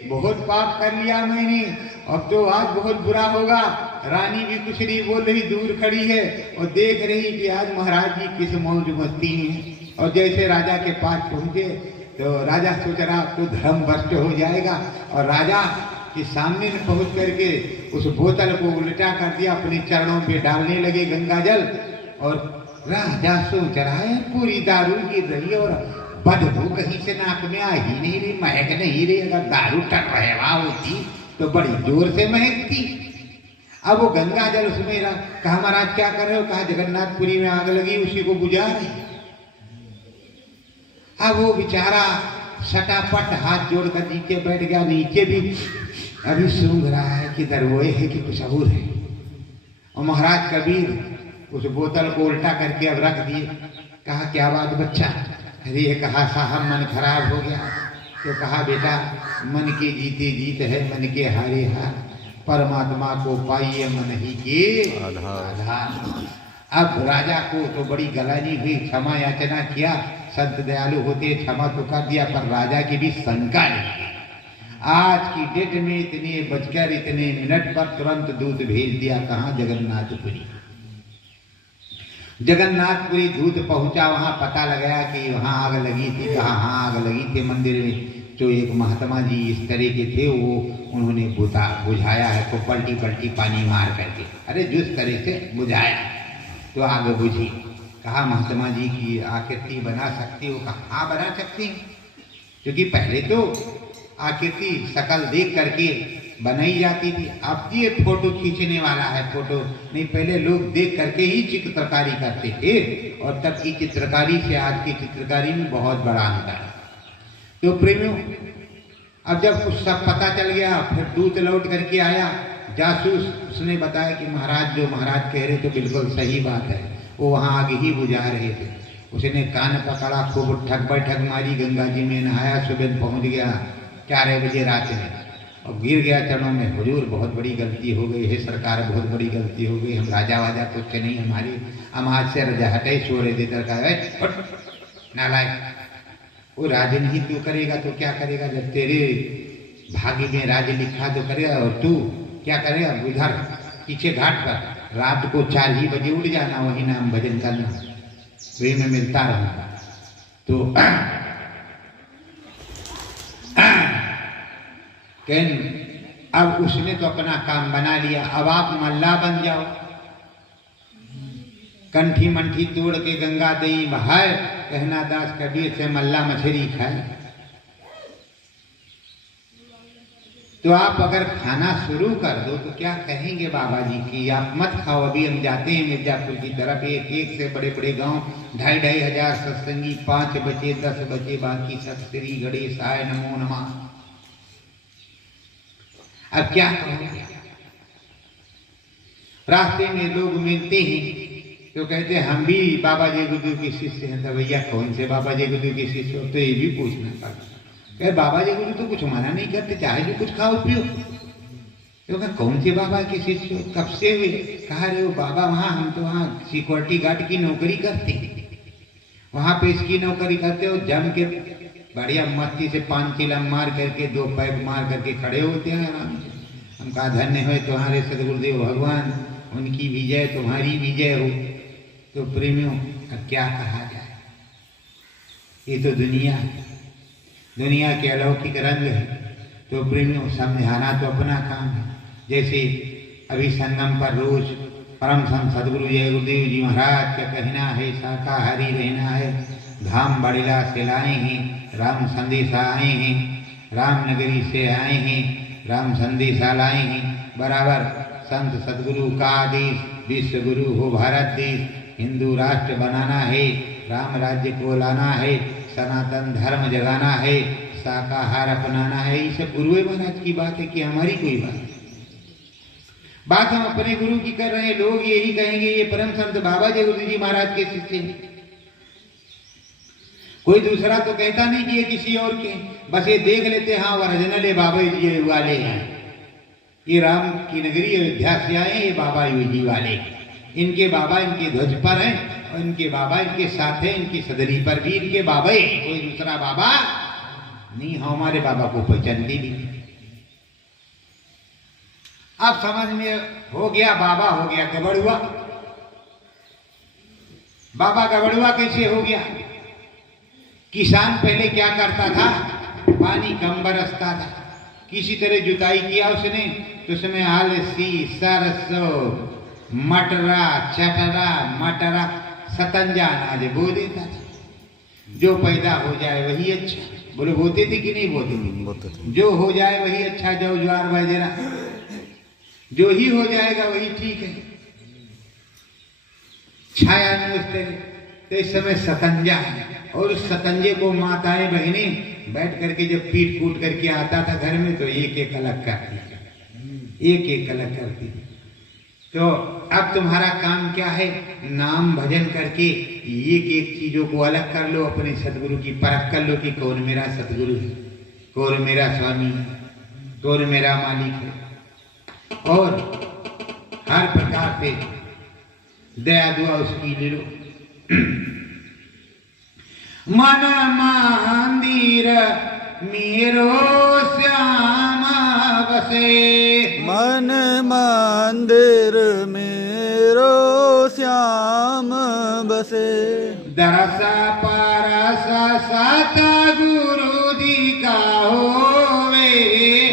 बहुत पाप कर लिया मैंने, अब तो आज बहुत बुरा होगा। रानी भी कुछ नहीं बोल रही, दूर खड़ी है और देख रही कि आज महाराज जी किस मौज मस्ती में। और जैसे राजा के पास पहुंचे तो राजा सोच रहा तो धर्म भ्रष्ट हो जाएगा, और राजा के सामने में पहुंच करके उस बोतल को उल्टा कर दिया, अपने चरणों पे डालने लगे गंगा जल। और राजा सोच रहा है पूरी दारू गिर रही और बदबू कहीं से नाक में आ ही नहीं रही, महक नहीं रही। अगर दारू टकराया होती तो बड़ी जोर से महकती। अब वो गंगा जल उसमें कहा महाराज क्या कर रहे हो, कहा जगन्नाथपुरी में आग लगी उसी को बुझा रही। अब वो बेचारा सटापट हाथ जोड़कर नीचे बैठ गया, नीचे भी अभी सूंघ रहा है कि दरवोए है कि कुछ और है। और महाराज कबीर उस बोतल को उल्टा करके अब रख दिए। कहा क्या बात बच्चा, अरे कहा साहब मन खराब हो गया। तो कहा बेटा मन के जीते जीत है, मन के हारे हार, परमात्मा को पाइए मन ही के आधार। अब राजा को तो बड़ी गलानी हुई, क्षमा याचना किया, संत दयालु होते क्षमा तो कर दिया, पर राजा की भी शंका नहीं। आज की डेट में इतने बजकर इतने मिनट पर तुरंत दूत भेज दिया, कहाँ जगन्नाथपुरी। जगन्नाथपुरी दूत पहुंचा, वहां पता लगाया कि वहां आग लगी थी। कहाँ हाँ आग लगी थी मंदिर में, तो एक महात्मा जी इस तरह के थे, वो उन्होंने बुझाया है तो पलटी पलटी पानी मार करके, अरे जिस तरह से बुझाया तो आग बुझी। कहा महात्मा जी की आकृति बना सकती हो? कहा हाँ बना सकती हैं, क्योंकि पहले तो आकृति शकल देख करके बनाई जाती थी। अब ये फोटो खींचने वाला है, फोटो नहीं, पहले लोग देख करके ही चित्रकारी करते थे, और तब की चित्रकारी से आज की चित्रकारी में बहुत बड़ा अंतर है। तो प्रेमियों, अब जब कुछ सब पता चल गया, फिर दूत लौट करके आया जासूस, उसने बताया कि महाराज जो महाराज कह रहे तो बिल्कुल सही बात है, वो वहाँ आगे ही बुझा रहे थे। उसने कान पकड़ा, खूब ठग बैठक मारी, गंगा जी में नहाया, सुबह पहुँच गया 4 बजे रात में, और गिर गया चरणों में, हुजूर बहुत बड़ी गलती हो गई है, सरकार बहुत बड़ी गलती हो गई, हम राजा वाजा कुछ नहीं, हमारी हम आज से रजा हटे छोड़े देकर कहा नालायक, वो राज नहीं तू करेगा तो क्या करेगा? जब तेरे भाग्य में राज लिखा तो करेगा, और तू क्या करेगा? उधर पीछे घाट पर रात को 4 ही बजे उठ जाना, वही नाम भजन करना, वही में मिलता रहूंगा। तो अब उसने तो अपना काम बना लिया, अब आप मल्ला बन जाओ, कंठी मंठी तोड़ के गंगा दई बहाय, कहना दास कबीर से मल्ला मछली खाए। तो आप अगर खाना शुरू कर दो तो क्या कहेंगे बाबा जी की आप मत खाओ, अभी हम जाते हैं मिर्जापुर की तरफ, एक से बड़े बड़े गांव, 2,500 हजार सत्संगी, 5 बचे 10 बचे, बाकी सब श्री गणेश आय नमो नमः। अब क्या कहोगे? रास्ते में लोग मिलते हैं तो कहते हैं हम भी बाबा जी गुरु के शिष्य हैं। तो भैया कौन से बाबा जी गुरु के शिष्य हो? तो ये भी पूछना पड़ता। कहे बाबा जी गुरु तो कुछ मना नहीं करते, चाहे जो कुछ खाओ पियो। तो कहा कौन से बाबा के शिष्य हो? कब से हुए? कहा रहे हो बाबा वहाँ हम तो वहाँ सिक्योरिटी गार्ड की नौकरी करते हैं, वहाँ पे इसकी नौकरी करते हो, जम के बढ़िया मस्ती से 5 चिलम मार करके 2 पैग मार करके खड़े होते हैं आराम से। हम कहा धन्य हो तुम्हारे सदगुरुदेव भगवान, उनकी विजय तुम्हारी विजय हो। तो प्रेमियों अब क्या कहा जाए, ये तो दुनिया है, दुनिया के अलौकिक रंग है। तो प्रेमियों समझाना तो अपना काम है। जैसे अभी संगम पर रोज परम संत सदगुरु जय गुरुदेव जी महाराज का कहना है शाकाहारी रहना है, धाम बड़िला से लाए हैं, राम संदेशा आए हैं, रामनगरी से आए हैं, राम संदेशा लाए हैं। बराबर संत सदगुरु का आदेश, विश्व गुरु हो भारत देश, हिंदू राष्ट्र बनाना है, राम राज्य को लाना है, सनातन धर्म जगाना है, शाकाहार अपनाना है। ये सब गुरु महाराज की बात है कि हमारी कोई बात हम अपने गुरु की कर रहे हैं। लोग यही कहेंगे ये परम संत बाबा जय गुरु जी महाराज के शिष्य हैं। कोई दूसरा तो कहता नहीं कि ये किसी और के, बस ये देख लेते हाँ ओरिजिनल ये बाबा जी वाले हैं, ये राम की नगरी अयोध्या से आए, ये बाबा जी वाले, इनके बाबा इनके ध्वज पर हैं, और इनके बाबा इनके साथ हैं, इनकी सदरी पर भी इनके बाबा है, कोई दूसरा बाबा नहीं। हमारे बाबा को पहचानती भी। अब समझ में हो गया, बाबा हो गया गबड़ुआ। बाबा गबड़ुआ कैसे हो गया? किसान पहले क्या करता था, पानी कम बरसता था, किसी तरह जुताई किया उसने तो उसमें अलसी सरसों मटरा चटरा मटरा सतंजा अनाज बो देता था, जो पैदा हो जाए वही अच्छा। बोले बोते थे कि नहीं बोते थे? जो हो जाए वही अच्छा, जो ज्वार बाजरा जो ही हो जाएगा वही ठीक है। छाया में उस तरह तो इस समय सतंजा है, और उस सतंजे को माताएं बहनें बैठ करके जब पीट कूट करके आता था घर में तो एक एक अलग करती, एक एक अलग करती। तो अब तुम्हारा काम क्या है? नाम भजन करके एक एक चीजों को अलग कर लो, अपने सदगुरु की परख कर लो कि कौन मेरा सदगुरु है, कौन मेरा स्वामी है, कौन मेरा मालिक है। और हर प्रकार से दया दुआ उसकी ले लो। मन मंदिर मेरो श्याम बसे, मन मंदिर मेरो श्याम बसे, दरस परस सत गुरु जी का होवे,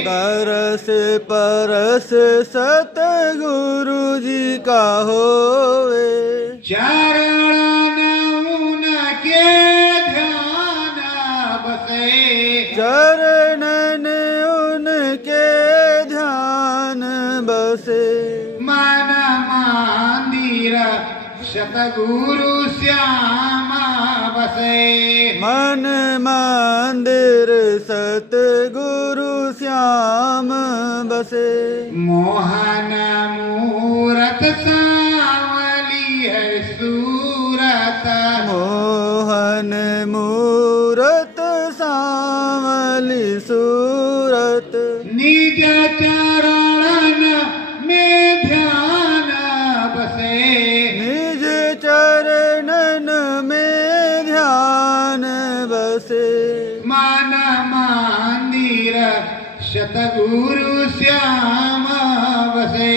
दरस परस सत गुरु जी का होवे, चरण ध्यान बसे। चरणन उनके ध्यान बसे। मन मंदिर सतगुरु श्यामा बसे। मन मंदिर सतगुरु श्याम बसे। मोहन मूरत सांवली है सूरत। मोहन मूरत सांवली सूरत। निज चरणन में ध्यान बसे। निज चरणन में ध्यान बसे। मन मंदिर सतगुरु श्याम बसे।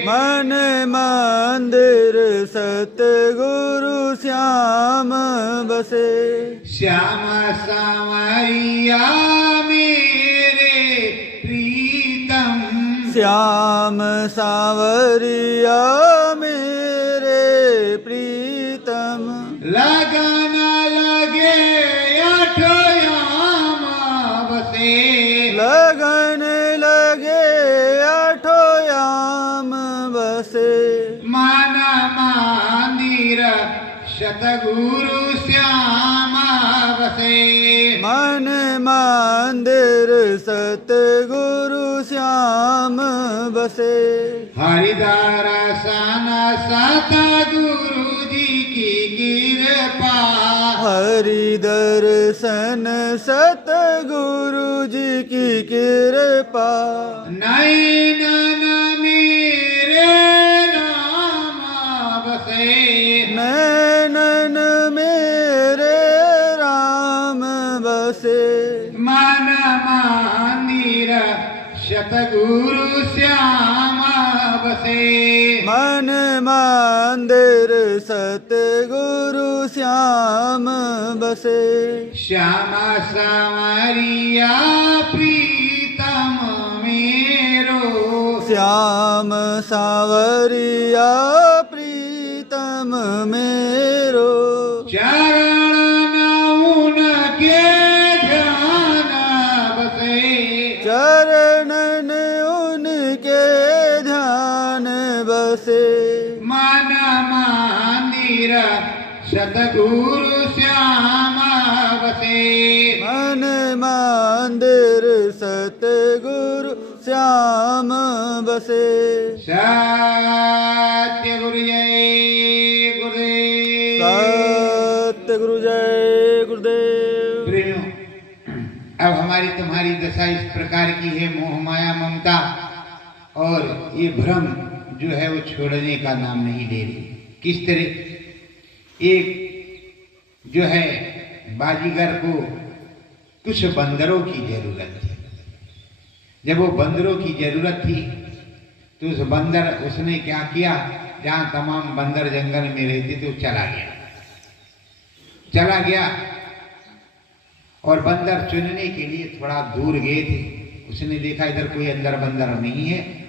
मन मंदिर सतगुरु श्याम बसे। श्याम सांवरिया मेरे प्रीतम। श्याम सांवरिया मेरे प्रीतम। लगन लगे अठोयाम बसे। लगन लगे अठोयाम बसे। मन मंदिर सतगुरु श्याम बसे। मन मंदिर सतगुरु श्याम बसे। हरिदर्शन सतगुरु जी की कृपा। हरि दर्शन सतगुरु जी की कृपा। नैनन मेरे राम बसे। नैनन मेरे राम बसे। मन मंदिर सतगुरु श्याम बसे। मन मंदिर सतगुरु श्याम बसे। श्याम सांवरिया प्रीतम मेरो। श्याम सांवरिया प्रीतम मेरो। चरण उनके ध्यान बसे। चरणन उनके ध्यान बसे। मन मंदिर सतगुरु श्याम बसे। मन मंदिर सतगुरु श्याम बसे। सत्य गुरु जय गुरुदेव। सत्य गुरु जय गुरुदेव। प्रेमियों, अब हमारी तुम्हारी दशा इस प्रकार की है, मोह माया ममता और ये भ्रम जो है वो छोड़ने का नाम नहीं ले रही। किस तरह? एक जो है बाजीगर को कुछ बंदरों की जरूरत थी। जब वो बंदरों की जरूरत थी तो उस बंदर उसने क्या किया, जहां तमाम बंदर जंगल में रहते थे तो चला गया और बंदर चुनने के लिए थोड़ा दूर गए थे। उसने देखा इधर कोई अंदर बंदर नहीं है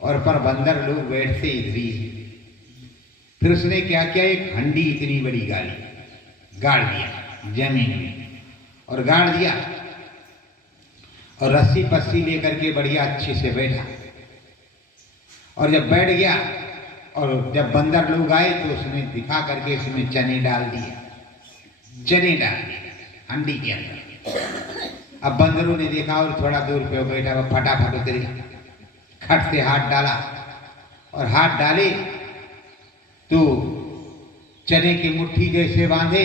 और पर बंदर लोग बैठते इधर ही है। फिर उसने क्या किया, एक हंडी इतनी बड़ी गाड़ दिया जमीन में और गाड़ दिया और रस्सी पस्सी लेकर के बढ़िया अच्छे से बैठा। और जब बैठ गया और जब बंदर लोग आए तो उसने दिखा करके उसमें चने डाल दिए हंडी के अंदर। अब बंदरों ने देखा और थोड़ा दूर पे बैठा, वो फटाफट उतरी, खट से हाथ डाला और हाथ डाले तो चने की मुट्ठी जैसे बांधे,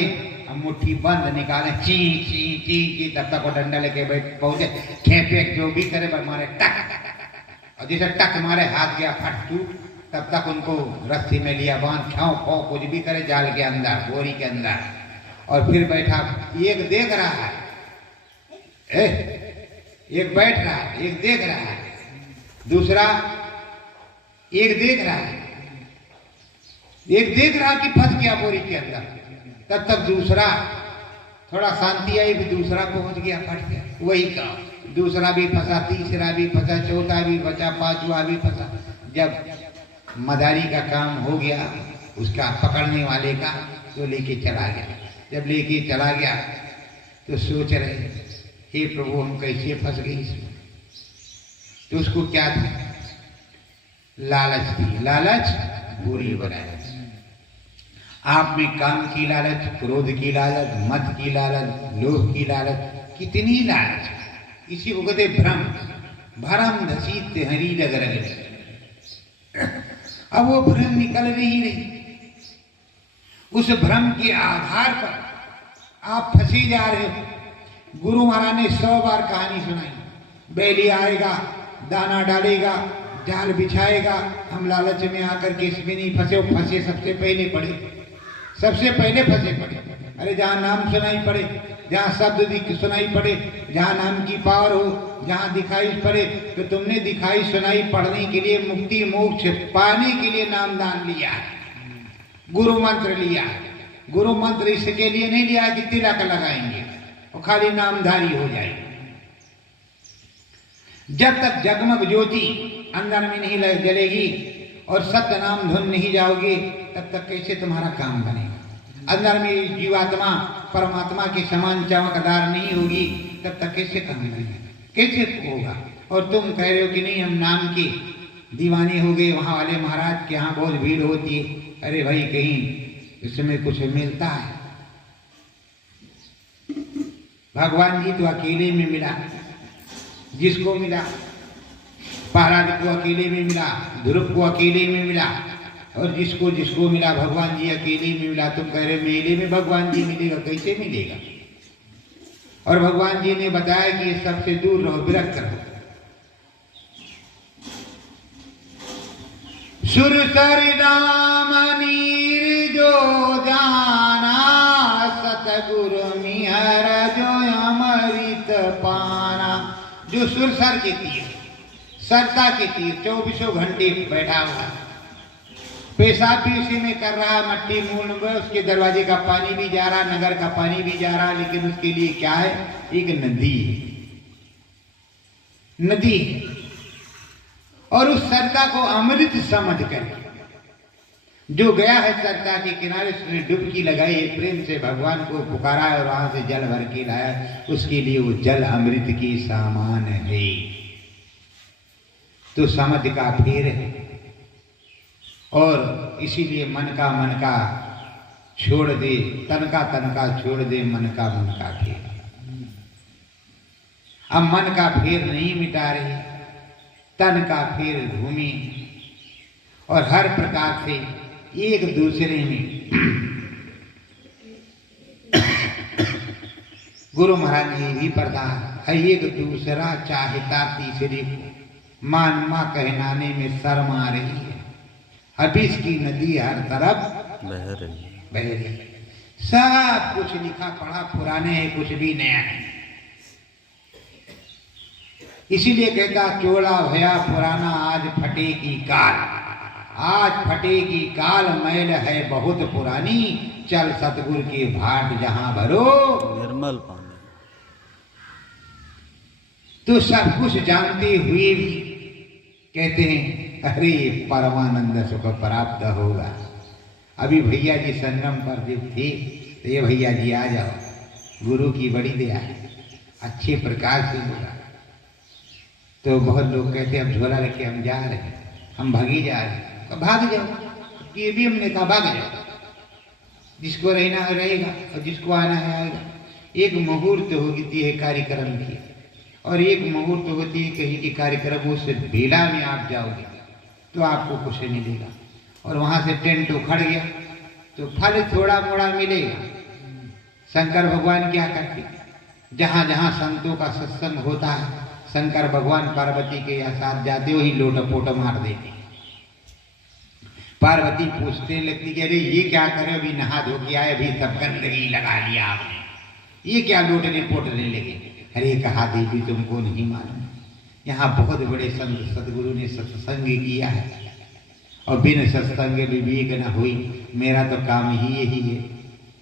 अब मुट्ठी बंद निकाले, ची ची ची ची, तब तक वो डंडा लेके बैठ पहुंचे, खेपे जो भी करे बस मारे टक, और जैसे टक मारे हाथ गया फट टूट, तब तक उनको रस्सी में लिया बांध, खाओ खाओ कुछ भी करे जाल के अंदर, बोरी के अंदर, और फिर बैठा। एक देख रहा है, एक बैठ रहा है, एक देख रहा है, दूसरा एक देख रहा है, एक देख रहा कि फंस गया बोरी के अंदर। तब तक दूसरा थोड़ा शांति आई, भी दूसरा पहुंच गया, फट गया, वही काम, दूसरा भी फंसा, तीसरा भी फंसा, चौथा भी फंसा, पांचवा भी फंसा। जब मदारी का काम हो गया उसका पकड़ने वाले का, तो लेके चला गया। जब लेके चला गया तो सोच रहे, हे प्रभु हम कैसे फंस गए इसमें। तो उसको क्या था, लालच थी। लालच बुरी बनाए। आप में काम की लालच, क्रोध की लालच, मत की लालच, लोभ की लालच, कितनी लालच। इसी को कहते भ्रम। भरम धसीत हरी लग रहे। अब वो भ्रम निकल ही नहीं। उस भ्रम के आधार पर आप फंसे जा रहे हो। गुरु महाराज ने 100 बार कहानी सुनाई। बैली आएगा, दाना डालेगा, जाल बिछाएगा, हम लालच में आकर के इसमें नहीं फंसे। फंसे सबसे पहले पड़े, सबसे पहले फंसे पड़े। अरे जहाँ नाम सुनाई पड़े, जहाँ शब्द सुनाई पड़े, जहाँ नाम की पावर हो, जहाँ दिखाई पड़े, तो तुमने दिखाई सुनाई पढ़ने के लिए, मुक्ति मोक्ष पाने के लिए नाम दान लिया, गुरु मंत्र लिया। गुरु मंत्र इसके लिए नहीं लिया कि तिलक लगाएंगे और खाली नामधारी हो जाएंगे। जब तक जगमग ज्योति अंदर में नहीं जलेगी और सत्य नाम धुन नहीं जाओगे, तब तक कैसे तुम्हारा काम बनेगा। अंदर में जीवात्मा परमात्मा के समान चमकदार नहीं होगी, तब तक कैसे काम बनेगा, कैसे होगा। और तुम कह रहे हो कि नहीं हम नाम के दीवाने हो गए, वहां वाले महाराज के यहाँ बहुत भीड़ होती है। अरे भाई कहीं इसमें कुछ मिलता है। भगवान जी तो अकेले में मिला, जिसको मिला। प्रहलाद को अकेले में मिला, ध्रुव को अकेले में मिला, और जिसको जिसको मिला भगवान जी अकेले में मिला। तुम कह रहे मेले में भगवान जी मिलेगा, कैसे मिलेगा। और भगवान जी ने बताया कि ये सबसे दूर रहो, विरक्त रहो। सुरसर दाम नीर जो जाना, सतगुरु मिहर जो अमृत पाना। जो सुरसर के तीर, सरता के तीर, 24 घंटे बैठा हुआ, पेशाब भी उसी में कर रहा, मट्टी मूल में उसके दरवाजे का पानी भी जा रहा, नगर का पानी भी जा रहा, लेकिन उसके लिए क्या है, एक नदी है, नदी है। और उस सरता को अमृत समझ कर जो गया है सरता के किनारे, उसने डुबकी लगाई, प्रेम से भगवान को पुकारा और वहां से जल भर के लाया, उसके लिए वो जल अमृत की सामान है। तो समझ का फेर है। और इसीलिए मन का छोड़ दे, तन का छोड़ दे, मन का फेर। अब मन का फेर नहीं मिटा रही, तन का फेर घूमी, और हर प्रकार से एक दूसरे में गुरु महाराज जी भी प्रदान है। एक दूसरा चाहता तीसरे को, मान माँ कहनाने में शर्म आ रही है। हबीस की नदी हर तरफ बह रही। सब कुछ लिखा पढ़ा पुराने है, कुछ भी नया है। इसीलिए कहता चोला भया पुराना, आज फटेगी काल। आज फटेगी काल, मैल है बहुत पुरानी, चल सतगुरु के भाट जहां भरो निर्मल पानी। तो सब कुछ जानते हुए भी कहते हैं अरे परमानंद सुख प्राप्त होगा। अभी भैया जी संगम पर जब थे तो ये भैया जी आ जाओ, गुरु की बड़ी दया है, अच्छे प्रकार से होगा। तो बहुत लोग कहते अब झोला लेके हम जा रहे हैं, हम भागी जा रहे हैं। तो भाग जाओ, ये भी हमने कहा भाग जाओ। जिसको रहना है रहेगा और जिसको आना है आएगा। एक मुहूर्त होती है कार्यक्रम की, और एक मुहूर्त होती है कहीं की कार्यक्रम, उससे बेला में आप जाओगे तो आपको कुछ मिलेगा। और वहां से टेंट उखड़ गया तो फल थोड़ा मोड़ा मिलेगा। शंकर भगवान क्या करते, जहां जहां संतों का सत्संग होता है, शंकर भगवान पार्वती के साथ जाते वही लोटपोट मार देते। पार्वती पूछने लगती कि अरे ये क्या करे, अभी नहा धो के आए, अभी सब गंदगी लगा लिया आपने, ये क्या लोटने पोटने लगे। अरे कहा देवी तुमको नहीं मालूम, यहाँ बहुत बड़े संत सदगुरु ने सत्संग किया है, और बिन सत्संग विवेक न हुई। मेरा तो काम ही यही है,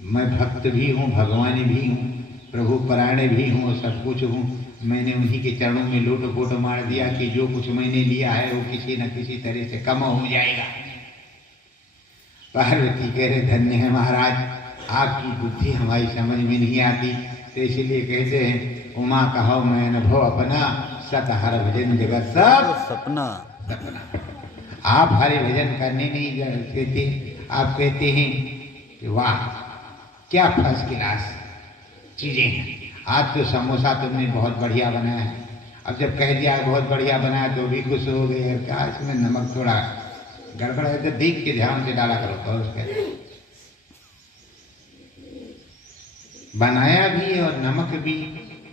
मैं भक्त भी हूँ, भगवान भी हूँ, प्रभु परायण भी हूँ, और सब कुछ हूँ। मैंने उन्हीं के चरणों में लोट मार दिया कि जो कुछ मैंने लिया है वो किसी न किसी तरह से कम हो जाएगा। पार्वती कह रहे धन्य है महाराज, आपकी बुद्धि हमारी समझ में नहीं आती, तो इसीलिए कहते हैं उमा कहो मैं अनुभव अपना, सत हर भजन जगत सब सपना। सपना। आप हरे भजन करने नहीं कहते, आप कहते हैं कि वाह क्या फर्स्ट क्लास चीजें हैं, आज तो समोसा तुमने बहुत बढ़िया बनाया है। अब जब कह दिया बहुत बढ़िया बनाया तो भी खुश हो गए, क्या इसमें नमक थोड़ा गड़बड़ है तो देख के ध्यान से डाला करो। तो उसके बनाया भी और नमक भी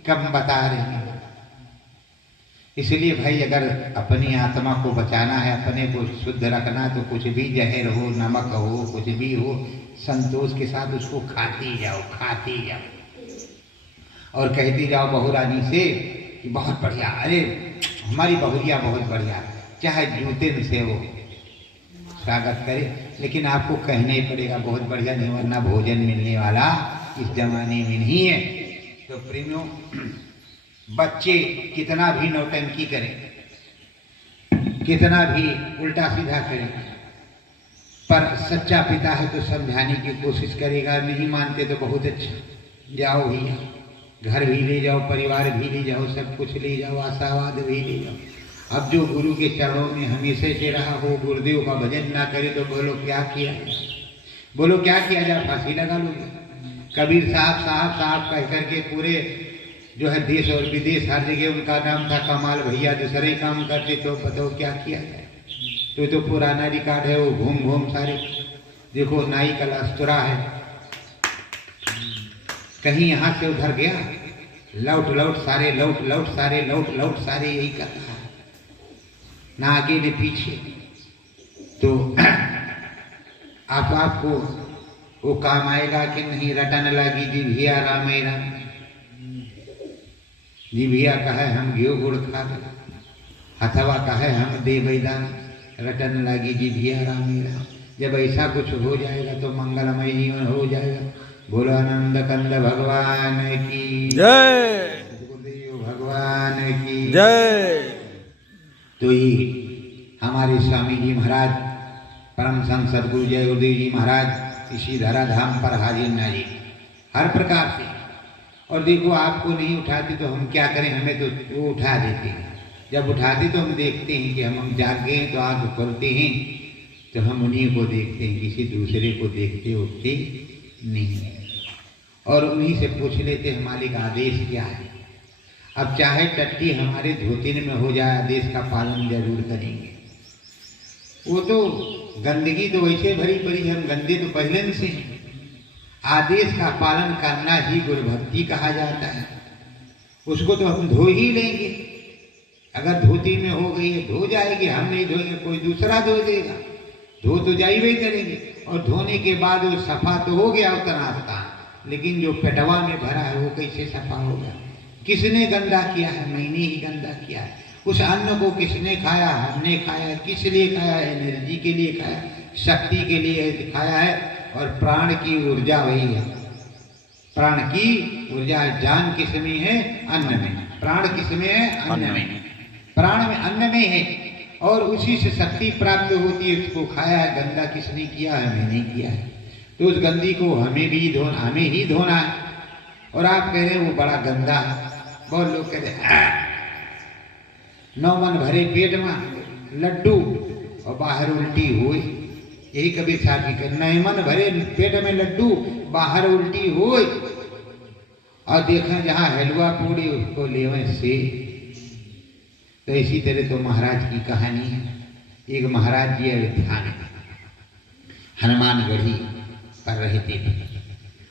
कम बता रहे हैं। इसलिए भाई अगर अपनी आत्मा को बचाना है, अपने को शुद्ध रखना है, तो कुछ भी जहर हो, नमक हो, कुछ भी हो, संतोष के साथ उसको खाती जाओ, खाती जाओ और कहती जाओ बहू रानी से कि बहुत बढ़िया, अरे हमारी बहुरिया बहुत बढ़िया, चाहे जूते से वो स्वागत करे, लेकिन आपको कहना ही पड़ेगा बहुत बढ़िया, नहीं वरना भोजन मिलने वाला इस जमाने में नहीं है। तो प्रेमियों, बच्चे कितना भी नौटंकी करें, कितना भी उल्टा सीधा करें, पर सच्चा पिता है तो समझाने की कोशिश करेगा। नहीं मानते तो बहुत अच्छा, जाओ भैया, घर भी ले जाओ, परिवार भी ले जाओ, सब कुछ ले जाओ, आशावाद भी ले जाओ। अब जो गुरु के चरणों में हमेशा से रहा हो, गुरुदेव का भजन ना करे तो बोलो क्या किया, बोलो क्या किया जाए, फांसी लगा लोगे। कबीर साहब साहब साहब कह करके पूरे जो है देश और विदेश हर जगह उनका नाम था, कमाल भैया दूसरे ही काम करते, तो बताओ क्या किया जाए। तो पुराना रिकॉर्ड है, वो घूम घूम सारे देखो, नाई का लस्तुरा है, कहीं यहाँ से उधर गया, लौट लौट सारे, लौट लौट सारे, लौट लौट सारे, यही करता है, ना आगे न पीछे। तो आपको वो काम आएगा कि नहीं, रटन लगी जी भैया राम राम, जी भैया कहे हम घी गुड़ खा गए, हथवा कहे हम दे बैदान, रटन लगी जी भैया राम राम। जब ऐसा कुछ हो जाएगा तो मंगलमय जीवन हो जाएगा। बोलो आनंद कंद भगवान की जय, गुरुदेव भगवान की जय। तो ये हमारे स्वामी जी महाराज, परम संत सदगुरु जय गुरुदेव जी महाराज इसी धराधाम पर हाजिर नाजिर हर प्रकार से। और देखो आपको नहीं उठाते तो हम क्या करें, हमें तो वो उठा देते हैं। जब उठाते तो हम देखते हैं कि हम जाग गए, तो आँख खोलते हैं तो हम उन्हीं को देखते हैं, किसी दूसरे को देखते उठते नहीं है। और उन्हीं से पूछ लेते हैं मालिक आदेश क्या है। अब चाहे टट्टी हमारे धोतिन में हो जाए, आदेश का पालन जरूर करेंगे। वो तो गंदगी तो वैसे भरी पड़ी है, हम गंदे तो पहले से हैं। आदेश का पालन करना ही गुरु भक्ति कहा जाता है। उसको तो हम धो ही लेंगे, अगर धोती में हो गई है धो जाएगी, हम नहीं धोएंगे कोई दूसरा धो देगा, धो तो जाइए करेंगे। और धोने के बाद वो सफा तो हो गया उतना स्थान, लेकिन जो पेटवा में भरा है वो कैसे सफा होगा। किसने गंदा किया है, मैंने ही गंदा किया है। उस अन्न को किसने खाया, हमने खाया। किस लिए खाया, एनर्जी के लिए खाया, शक्ति के लिए खाया है। और प्राण की ऊर्जा वही है, प्राण की ऊर्जा है। जान किस में है, अन्न में। प्राण किस में है, अन्न में। प्राण में, अन्न में है, और उसी से शक्ति प्राप्त होती है। उसको खाया है, गंदा किसने किया है, मैंने किया है। तो उस गंदी को हमें ही धोना है। और आप कह रहे हैं वो बड़ा गंदा है। बहुत लोग कहते हैं 9 मन भरे पेट में लड्डू और बाहर उल्टी हुई। यही कबीर साहब जी कहते, 9 मन भरे पेट में लड्डू, बाहर उल्टी हुई। और देखा जहाँ हलवा पूड़ी उसको लेवे से। तो इसी तरह तो महाराज की कहानी है। एक महाराज जी अयोध्या में हनुमानगढ़ी पर रहते थे।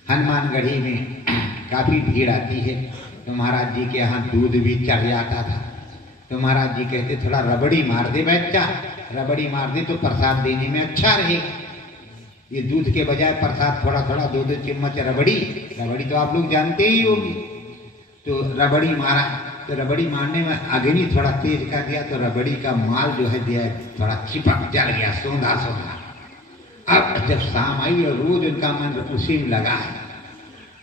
हनुमानगढ़ी में काफी भीड़ आती है, तो महाराज जी के यहाँ दूध भी चढ़ जाता था। तो महाराज जी कहते थोड़ा रबड़ी मार दे बच्चा, रबड़ी मार दे तो प्रसाद देने में अच्छा रहेगा। ये दूध के बजाय प्रसाद थोड़ा थोड़ा 2-2 चम्मच रबड़ी तो आप लोग जानते ही होंगे। तो रबड़ी मारा, तो रबड़ी मारने में अग्नि थोड़ा तेज कर दिया, तो रबड़ी का माल जो है दिया थोड़ा चिपक जल गया, सौंधा सौंधा। अब जब शाम आई और रोज उनका मन उसी में लगा है,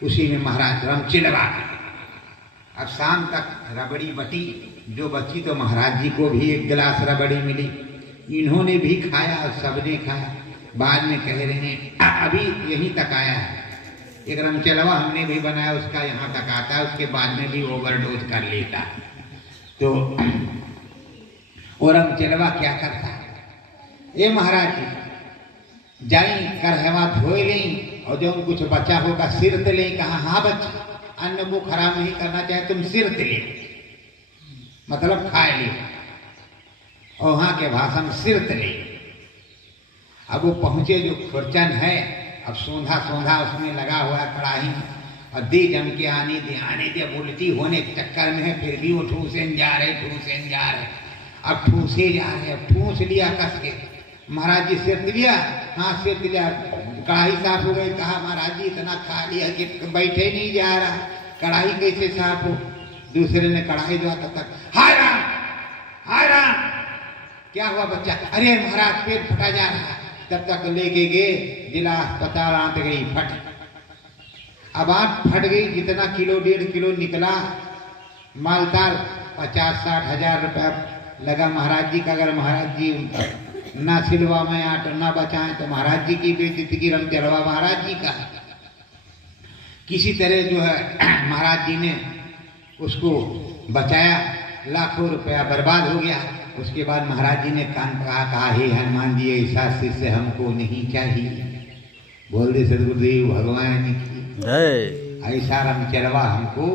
उसी में महाराज रम चिलवा। अब शाम तक रबड़ी बटी, जो बची तो महाराज जी को भी 1 गिलास रबड़ी मिली। इन्होंने भी खाया और सबने खाया। बाद में कह रहे हैं अभी यहीं तक आया है, एक रमचलवा हमने भी बनाया, उसका यहाँ तक आता है, उसके बाद में भी ओवरडोज कर लेता। तो और रमचलवा क्या करता है, ए महाराज जी जाई करहवा धोए लें और जो कुछ बचा होगा सिरत ले। कहा हाँ बच्चा, अन्न को खराब नहीं करना चाहे तुम सिरत ले, मतलब खाए ले, और वहां के भाषा में सिरत ले। अब वो पहुंचे जो खुरचन है, अब सोंधा सोंधा उसमें लगा हुआ कड़ाही, और दे जम के आने दे उल्टी होने के चक्कर में है, फिर भी वो ठूसें जा रहे, अब ठूसे जा रहे, अब ठूस लिया कस के। महाराज जी सिर लिया, हाँ सिर लिया, कढ़ाई साफ हो गई। कहा महाराज जी इतना खा लिया कि बैठे नहीं जा रहा, कढ़ाई कैसे साफ हो। दूसरे ने कढ़ाई जो तब तक हाय राम, क्या हुआ बच्चा, अरे महाराज पेट फटा जा रहा है। तब तक लेके गए जिला अस्पताल, आंत गई फट। अब आंत फट गई, जितना किलो 1.5 किलो निकला मालताल, 50-60 हजार रुपया लगा महाराज जी का। अगर महाराज जी ना सिलवा में आट ना बचाएं तो महाराज जी की बेइज्जती की रमचलवा महाराज जी का। किसी तरह जो है महाराज जी ने उसको बचाया, लाखों रुपया बर्बाद हो गया। उसके बाद महाराज जी ने कान पकड़ा, कहा हे हनुमान जी ऐसा शिष्य हमको नहीं चाहिए। बोल दे सदगुरुदेव भगवान की जय। ऐसा रमचलवा हमको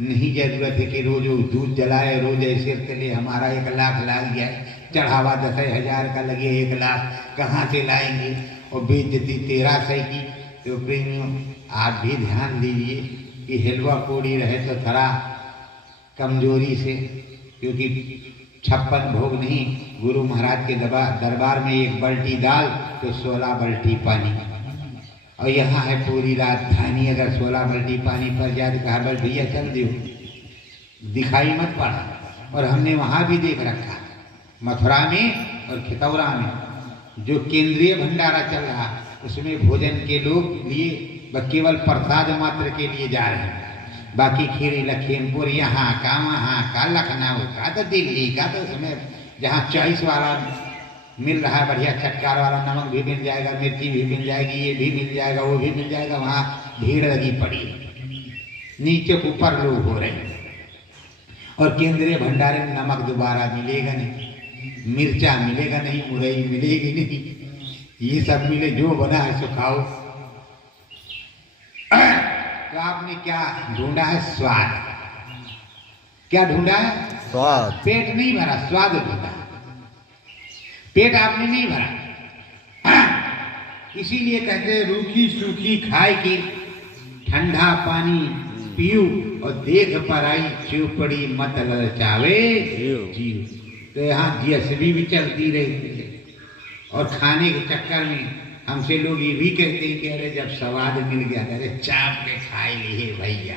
नहीं जरूरत है कि रोज दूध जलाए, रोज ऐसे तले हमारा 1 लाख लाग जाए, चढ़ावा 10,000 का लगे, 1 लाख कहाँ से लाएंगे, और बेइज्जती 1300 की। तो प्रेमियों आप भी ध्यान दीजिए कि हलवा पूड़ी रहे तो थोड़ा कमजोरी से, क्योंकि 56 भोग नहीं, गुरु महाराज के दरबार में 1 बाल्टी दाल तो 16 बाल्टी पानी, और यहाँ है पूरी राजधानी। अगर 16 बाल्टी पानी पर जाए तो कहा बस भैया चल दो, दिखाई मत पड़ा। और हमने वहाँ भी देख रखा, मथुरा में और खितौरा में जो केंद्रीय भंडारा चल रहा, उसमें भोजन के लोग लिए केवल प्रसाद मात्र के लिए जा रहे हैं। बाकी खीरी लखीमपुर यहाँ का, वहाँ का, लखनऊ का, तो दिल्ली का, तो उसमें जहाँ 40 वाला मिल रहा है, बढ़िया चटकार वाला नमक भी मिल जाएगा, मिर्ची भी मिल जाएगी, ये भी मिल जाएगा, वो भी मिल जाएगा, वहाँ भीड़ लगी पड़ी, नीचे ऊपर लोग हो रहे हैं। और केंद्रीय भंडारे में नमक दोबारा मिलेगा नहीं, मिर्चा मिलेगा नहीं, मुरई मिलेगी नहीं, ये सब मिले जो बना है सो खाओ। तो आपने क्या ढूंढा है, स्वाद। क्या ढूंढा है, स्वाद। पेट नहीं भरा, स्वाद ढूंढा। पेट आपने नहीं भरा, इसीलिए कहते हैं रूखी सूखी खाए की, ठंडा पानी पीऊ, और देख पर आई चौपड़ी मत ललचावे जीव। तो यहाँ जीएसबी भी चलती रही, और खाने के चक्कर में हमसे लोग ये भी कहते हैं कि अरे जब स्वाद मिल गया अरे चाप के खाए लिए भैया।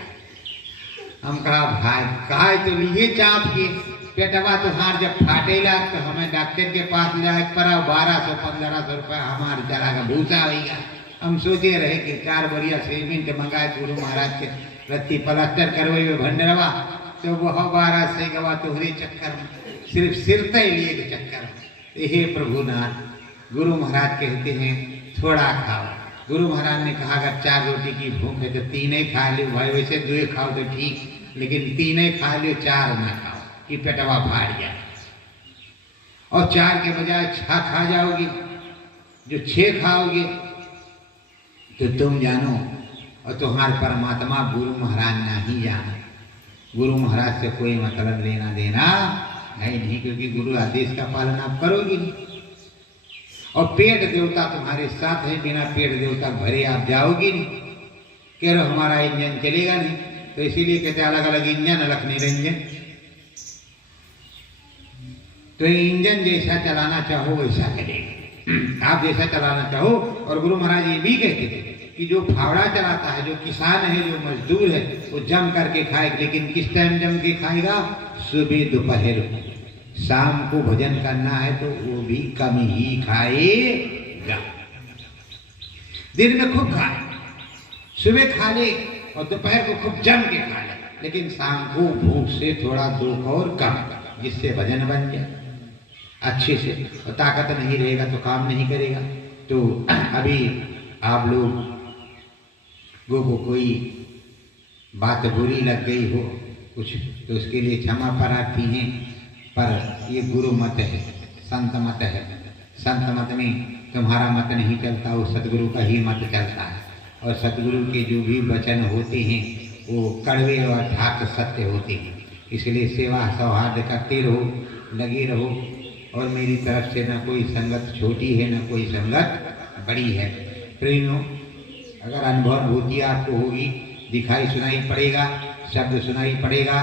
हम कहा भाई खाए तो लिए चाप के, पेटवा तो हार जब फाटेला तो हमें डॉक्टर के पास ले आए पड़ा, 1200-1500 रुपया हमारे चला का भूसा होगा। हम सोचे रहे कि 4 बढ़िया सीमेंट मंगाए गुरु महाराज के रत्ती प्लास्टर करवे भंडरवा, तो वह 1200 गवा तोहरे चक्कर में, सिर्फ सिरते लिए के चक्कर में। हे प्रभुनाथ, गुरु महाराज कहते हैं थोड़ा खाओ। गुरु महाराज ने कहा अगर 4 रोटी की भूख है तो 3 ही खा लो भाई, वैसे 2 खाओ तो ठीक, लेकिन 3 ही खा लो, 4 ना खाओ कि पेटवा फाड़ जाए। और 4 के बजाय 6 खा जाओगे, जो 6 खाओगे तो तुम जानो और तुम्हारे परमात्मा गुरु महाराज नहीं जानो। गुरु महाराज से कोई मतलब लेना देना नहीं, क्योंकि गुरु आदेश का पालन आप करोगे नहीं। और पेट देवता तुम्हारे साथ है, बिना पेट देवता भरे आप जाओगे नहीं। कह रहे हमारा इंजन चलेगा नहीं, तो इसीलिए कहते अलग अलग इंजन अलग निरंजन। तो इंजन जैसा चलाना चाहो वैसा चलेगा, आप जैसा चलाना चाहो। और गुरु महाराज ये भी कहते थे कि जो फावड़ा चलाता है, जो किसान है, जो मजदूर है, वो जम करके खाएगा, लेकिन किस टाइम जम के खाएगा, सुबह दोपहर। शाम को भजन करना है तो वो भी कम ही खाएगा। दिन में खूब खाए, सुबह खा ले और दोपहर को खूब जम के खा ले, लेकिन शाम को भूख से थोड़ा 2 और कम, जिससे भजन बन जाए अच्छे से। और ताकत नहीं रहेगा तो काम नहीं करेगा। तो अभी आप लोग को कोई बात बुरी लग गई हो कुछ तो उसके लिए क्षमा प्रार्थी हैं, पर ये गुरु मत है, संत मत है। संत मत में तुम्हारा मत नहीं चलता, वो सतगुरु का ही मत चलता है। और सतगुरु के जो भी वचन होते हैं वो कड़वे और अर्थात सत्य होते हैं। इसलिए सेवा सौहार्द करते रहो, लगे रहो। और मेरी तरफ से न कोई संगत छोटी है न कोई संगत बड़ी है। प्रेमियों, अगर अनुभूति आपको होगी, दिखाई सुनाई पड़ेगा, शब्द सुनाई पड़ेगा,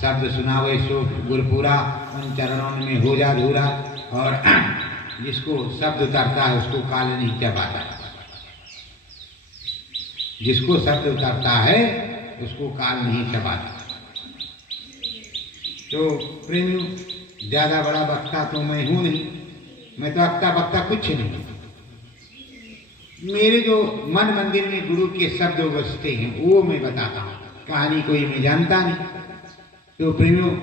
शब्द सुनावे सो गुरपुरा, उन चरणों में हो जा धूरा। और जिसको शब्द उतरता है उसको काल नहीं चबाता, जिसको शब्द उतरता है उसको काल नहीं चबाता। तो प्रेमियों, ज्यादा बड़ा वक्ता तो मैं हूं नहीं, मैं तो अक्ता बक्ता कुछ नहीं। मेरे जो मन मंदिर में गुरु के शब्द बजते हैं वो मैं बताता हूँ, कहानी कोई मैं जानता नहीं। तो प्रेमियों,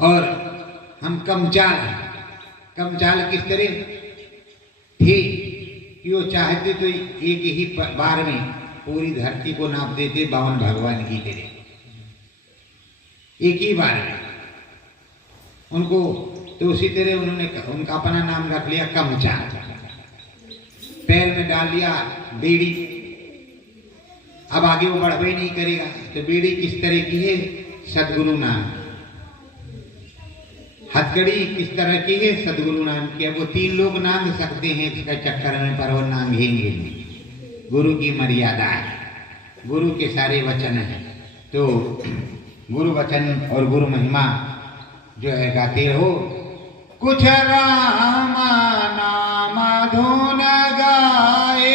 और हम कमचाल हैं। कमचाल किस तरह थे कि वो चाहते तो एक ही बार में पूरी धरती को नाप देते 52 भगवान की तरह, एक ही बार में उनको। तो उसी तरह उन्होंने उनका अपना नाम रख लिया कमचाल। पैर में डाल लिया बेड़ी, अब आगे वो बढ़वे नहीं करेगा। तो बेड़ी किस तरह की है? सदगुरु नाम। हथकड़ी किस तरह की है? सदगुरु नाम की। अब वो 3 लोग नाम सकते हैं इसका चक्कर में, पर वो नांगेंगे नहीं। गुरु की मर्यादा है, गुरु के सारे वचन हैं। तो गुरु वचन और गुरु महिमा जो है गाते रहो। कुछ राम नाम धुन गाए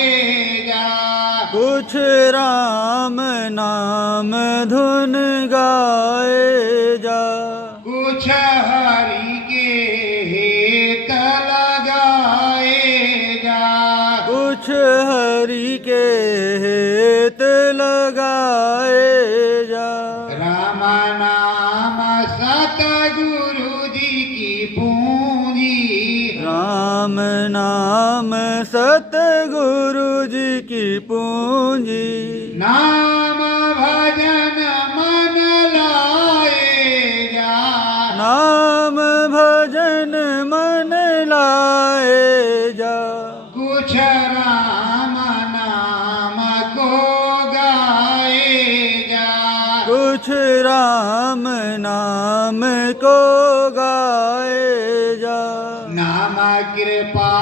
जा, कुछ राम नाम धुन गाए जा, कुछ हरि के हेत लगाए जा, कुछ हरि के हेत लगाए जा। राम नाम सतगुरु जी की पूंजी, राम नाम सतगुरु जी की पूंजी। नाम भजन मन लाए जा, नाम भजन मन लाए जा, कुछ राम नाम को गाए जा, कुछ राम नाम को गाए जा। नाम कृपा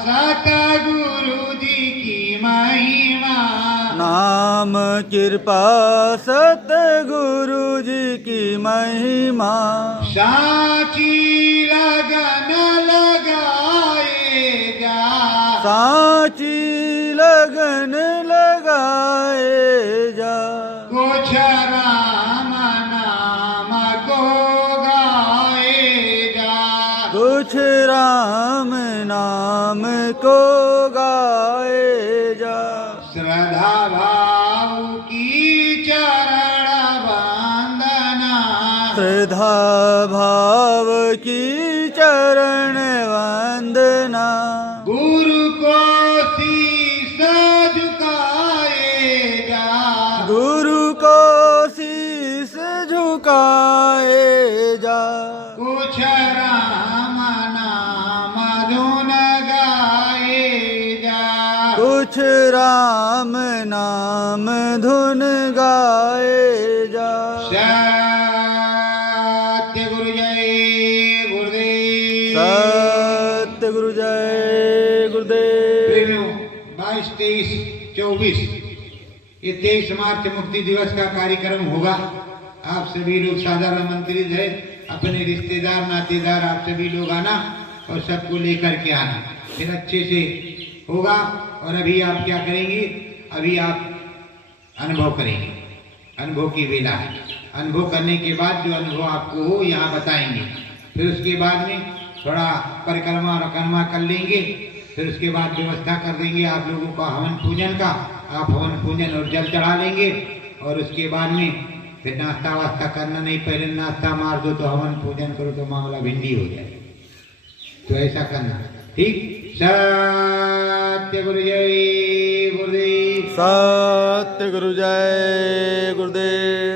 सतगुरु जी की महिमा, नाम कृपा सतगुरु जी की महिमा। साची लगन लगाए जा, साची लगन लगाए जा, कुछ राम नाम को गाए जा, कुछ राम नाम को गाए जा। श्रद्धा भाव की चरण वंदना, श्रद्धा भाव की चरण वंदना। गुरु को शीस झुकाए जा, गुरु को शीस झुकाए जा, कुछ राम नाम धुन गाए जा, कुछ राम नाम धुन गाए जा। सत्य गुरु जय गुरुदेव। सत्य गुरु जय गुरुदेव। प्रेमियों, 22, 23, 24 ये 23 मार्च मुक्ति दिवस का कार्यक्रम होगा। आप सभी लोग साधारण आमंत्रित है, अपने रिश्तेदार नातेदार आप सभी लोग आना और सबको लेकर के आना, फिर अच्छे से होगा। और अभी आप क्या करेंगे? अभी आप अनुभव करेंगे, अनुभव की वेला है। अनुभव करने के बाद जो अनुभव आपको हो यहाँ बताएंगे। फिर उसके बाद में थोड़ा परिक्रमा और अकर्मा कर लेंगे। फिर उसके बाद व्यवस्था कर देंगे आप लोगों का हवन पूजन का। आप हवन पूजन और जल चढ़ा लेंगे। और उसके बाद में फिर नाश्ता वास्ता करना नहीं, पहले नाश्ता मार दो तो हवन पूजन करो तो मामला भिंडी हो जाए। तो ऐसा करना, ठीक। सत्य गुरु जय गुरुदेव। सतਿਗੁਰੂ ਜੈ ਗੁਰਦੇਵ